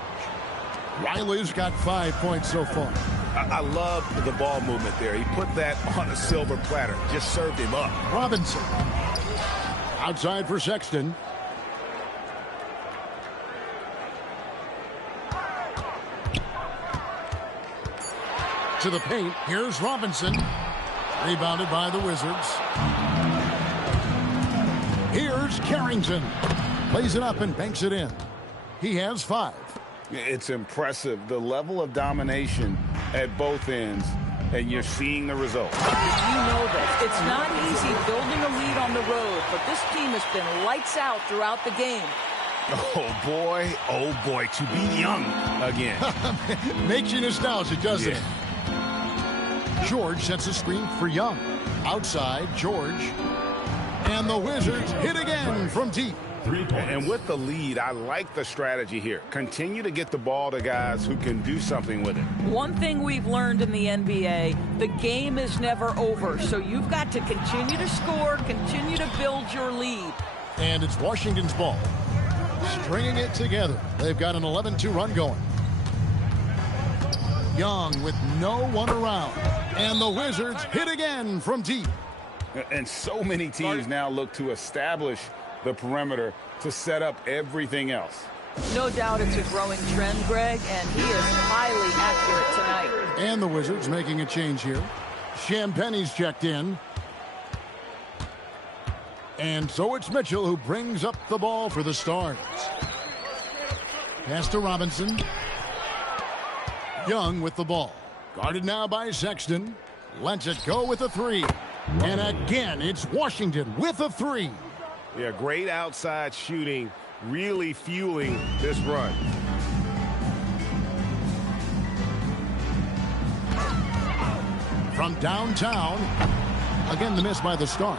Riley's got 5 points so far. I love the ball movement there. He put that on a silver platter. Just served him up. Robinson. Outside for Sexton. To the paint. Here's Robinson. Rebounded by the Wizards. Here's Carrington. Plays it up and banks it in. He has 5. It's impressive, the level of domination at both ends, and you're seeing the results. You know this. It's not easy building a lead on the road, but this team has been lights out throughout the game. Oh boy, to be young again. Makes you nostalgic, doesn't it? George sets a screen for Young. Outside, George. And the Wizards hit again from deep. And with the lead, I like the strategy here. Continue to get the ball to guys who can do something with it. One thing we've learned in the NBA, the game is never over. So you've got to continue to score, continue to build your lead. And it's Washington's ball. Stringing it together. They've got an 11-2 run going. Young with no one around. And the Wizards hit again from deep. And so many teams now look to establish the perimeter to set up everything else. No doubt it's a growing trend, Greg, and he is highly accurate tonight. And the Wizards making a change here. Champagne's checked in. And so it's Mitchell who brings up the ball for the Stars. Pass to Robinson. Young with the ball. Guarded now by Sexton. Lets it go with a 3. And again, it's Washington with a 3. Yeah, great outside shooting, really fueling this run. From downtown, again the miss by the Stars.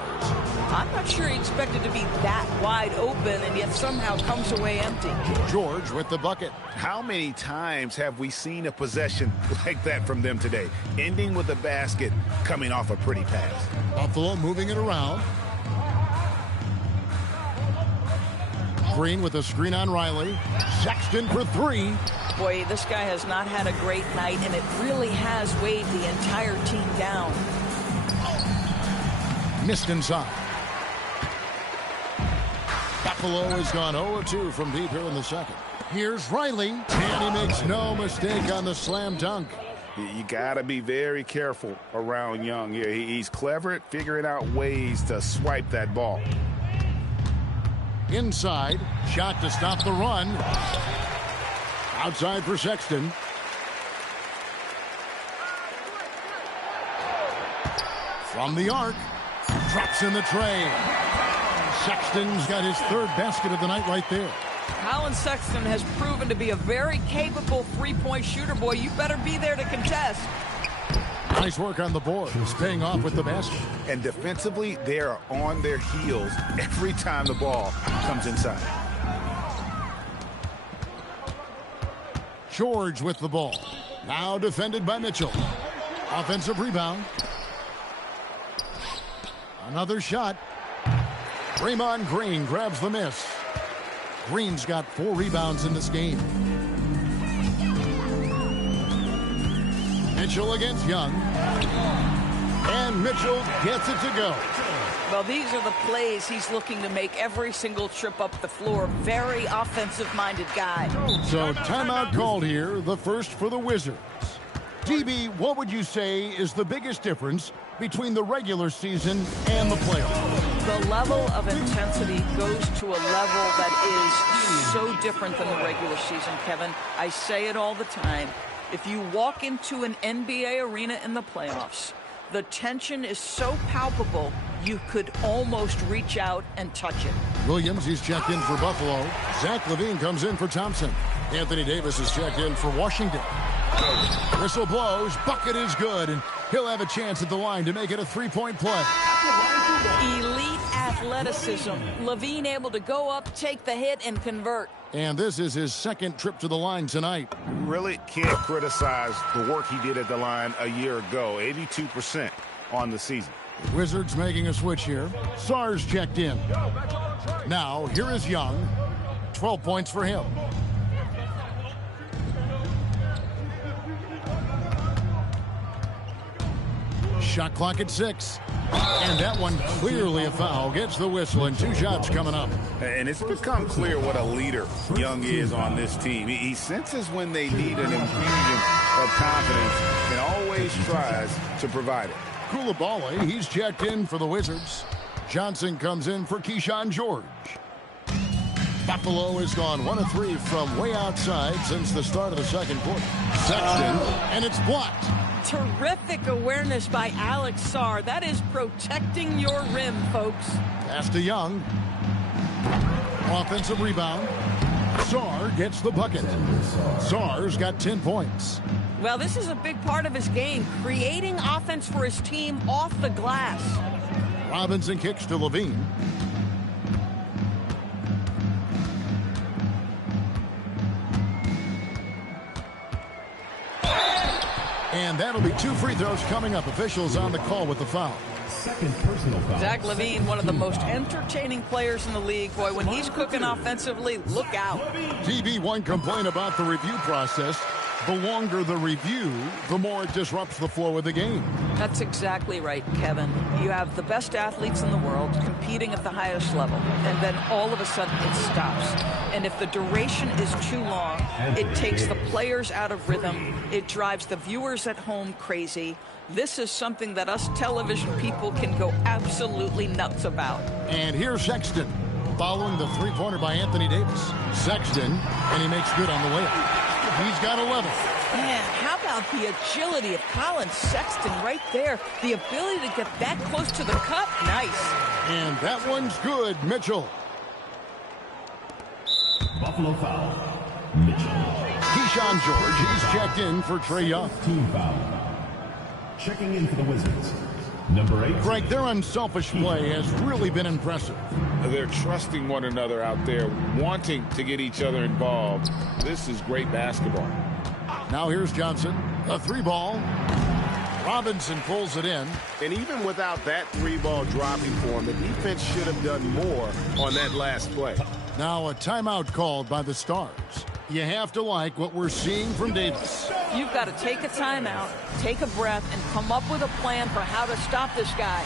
I'm not sure he expected to be that wide open and yet somehow comes away empty. George with the bucket. How many times have we seen a possession like that from them today? Ending with a basket, coming off a pretty pass. Buffalo moving it around. Green with a screen on Riley. Sexton for 3. Boy, this guy has not had a great night, and it really has weighed the entire team down. Missed inside. Buffalo has gone 0-2 from deep here in the second. Here's Riley, and he makes no mistake on the slam dunk. You got to be very careful around Young here. He's clever at figuring out ways to swipe that ball. Inside, shot to stop the run. Outside for Sexton. From the arc, drops in the tray. Sexton's got his third basket of the night right there. Colin Sexton has proven to be a very capable three-point shooter. Boy, you better be there to contest. Nice work on the board. He's paying off with the basket. And defensively, they are on their heels every time the ball comes inside. George with the ball. Now defended by Mitchell. Offensive rebound. Another shot. Draymond Green grabs the miss. Green's got 4 rebounds in this game. Mitchell against Young. And Mitchell gets it to go. Well, these are the plays he's looking to make every single trip up the floor. Very offensive-minded guy. So timeout called here, the first for the Wizards. DB, what would you say is the biggest difference between the regular season and the playoffs? The level of intensity goes to a level that is so different than the regular season, Kevin. I say it all the time. If you walk into an NBA arena in the playoffs, the tension is so palpable, you could almost reach out and touch it. Williams, he's checked in for Buffalo. Zach LaVine comes in for Thompson. Anthony Davis is checked in for Washington. Whistle blows, bucket is good, and he'll have a chance at the line to make it a three-point play. Elite athleticism. LaVine able to go up, take the hit, and convert. And this is his second trip to the line tonight. Really can't criticize the work he did at the line a year ago. 82% on the season. Wizards making a switch here. Sarge checked in. Now, here is Young. 12 points for him. Shot clock at 6. And that one clearly a foul. Gets the whistle, and 2 shots coming up. And it's become clear what a leader Young is on this team. He senses when they need an infusion of confidence and always tries to provide it. Coulibaly, he's checked in for the Wizards. Johnson comes in for Keyshawn George. Buffalo has gone 1 of 3 from way outside since the start of the second quarter. Sexton, and it's blocked. Terrific awareness by Alex Sarr. That is protecting your rim, folks. Pass to Young. Offensive rebound. Sarr gets the bucket. Sarr's got 10 points. Well, this is a big part of his game, creating offense for his team off the glass. Robinson kicks to LaVine. And that'll be 2 free throws coming up. Officials on the call with the foul. Second personal foul. Zach LaVine, one of the most entertaining players in the league. Boy, when he's cooking offensively, look out. TB, one complaint about the review process. The longer the review, the more it disrupts the flow of the game. That's exactly right, Kevin. You have the best athletes in the world competing at the highest level, and then all of a sudden it stops. And if the duration is too long, it takes the players out of rhythm. It drives the viewers at home crazy. This is something that us television people can go absolutely nuts about. And here's Sexton, following the three-pointer by Anthony Davis. Sexton, and he makes good on the layup. He's got 11. Man, how about the agility of Colin Sexton right there? The ability to get that close to the cup, nice. And that one's good, Mitchell. Buffalo foul. Mitchell. Keyshawn George, he's checked in for Trae Young. Team foul. Checking in for the Wizards. Number 8. Greg, their unselfish play has really been impressive. They're trusting one another out there, wanting to get each other involved. This is great basketball. Now here's Johnson. A 3-ball. Robinson pulls it in. And even without that 3-ball dropping for him, the defense should have done more on that last play. Now a timeout called by the Stars. You have to like what we're seeing from Davis. You've got to take a timeout, take a breath, and come up with a plan for how to stop this guy.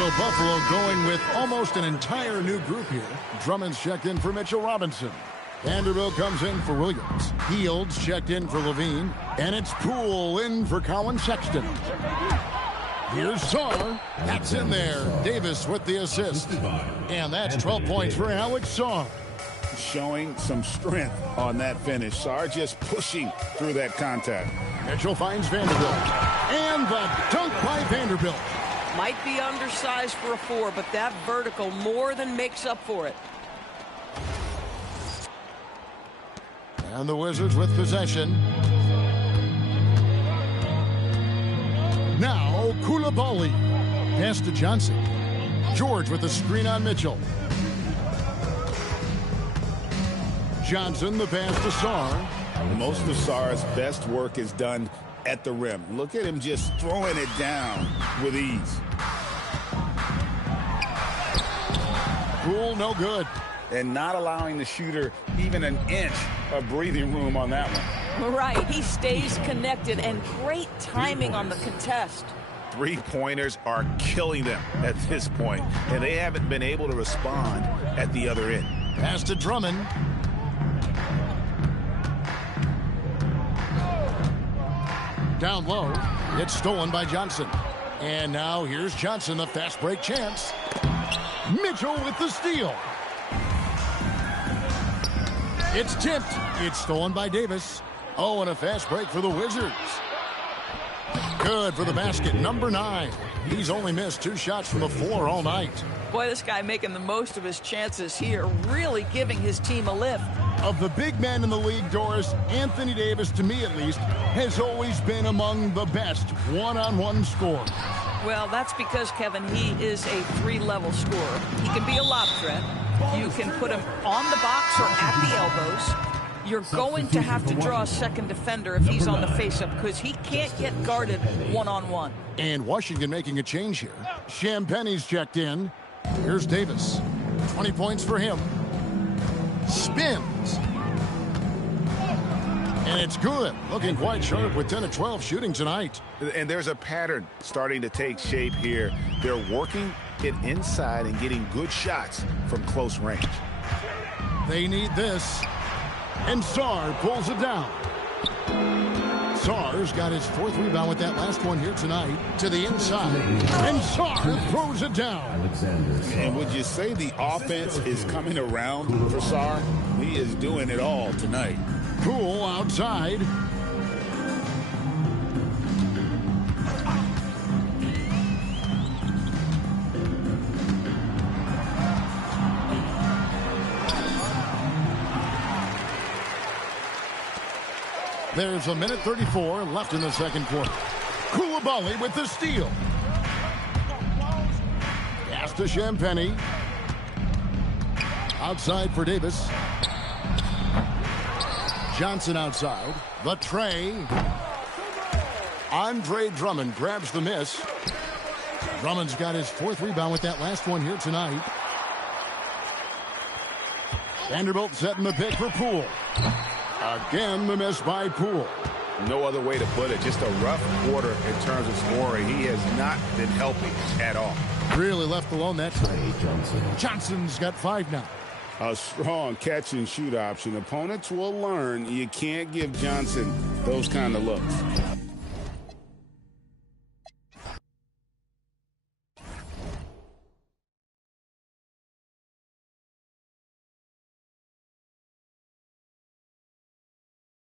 So Buffalo going with almost an entire new group here. Drummond's checked in for Mitchell Robinson. Vanderbilt comes in for Williams. Fields checked in for Levine. And it's Poole in for Colin Sexton. Here's Sarr. That's in there. Davis with the assist. And that's 12 points for Alex Sarr. Showing some strength on that finish. Sarr just pushing through that contact. Mitchell finds Vanderbilt. And the dunk by Vanderbilt. Might be undersized for a 4, but that vertical more than makes up for it. And the Wizards with possession. Now Koulibaly. Pass to Johnson. George with the screen on Mitchell. Johnson, the pass to Sarr. Most of Sarr's best work is done at the rim. Look at him just throwing it down with ease. Poole, no good. And not allowing the shooter even an inch of breathing room on that one. Right, he stays connected, and great timing on the contest. Three-pointers are killing them at this point, and they haven't been able to respond at the other end. Pass to Drummond. Down low. It's stolen by Johnson. And now here's Johnson, the fast break chance. Mitchell with the steal. It's tipped. It's stolen by Davis. Oh, and a fast break for the Wizards. Good for the basket, number 9. He's only missed 2 shots from the floor all night. Boy, this guy making the most of his chances here, really giving his team a lift. Of the big men in the league, Doris, Anthony Davis, to me at least, has always been among the best one-on-one scorers. Well, that's because, Kevin, he is a 3-level scorer. He can be a lob threat. You can put him on the box or at the elbows. You're going to have to draw a second defender if he's on the face-up because he can't get guarded one-on-one. And Washington making a change here. Champagne's checked in. Here's Davis. 20 points for him. Spins. And it's good. Looking quite sharp with 10 of 12 shooting tonight. And there's a pattern starting to take shape here. They're working it inside and getting good shots from close range. They need this. And Sarr pulls it down. Sarr's got his 4th rebound with that last one here tonight. To the inside. And Sarr throws it down. And would you say the offense is coming around for Sarr? He is doing it all tonight. Poole outside. There's a minute 34 left in the second quarter. Koulibaly with the steal. Pass to Champagnie. Outside for Davis. Johnson outside. The tray. Andre Drummond grabs the miss. Drummond's got his 4th rebound with that last one here tonight. Vanderbilt setting the pick for Poole. Again, the miss by Poole. No other way to put it. Just a rough quarter in terms of scoring. He has not been helping at all. Really left alone that time. Johnson's got 5 now. A strong catch and shoot option. Opponents will learn you can't give Johnson those kind of looks.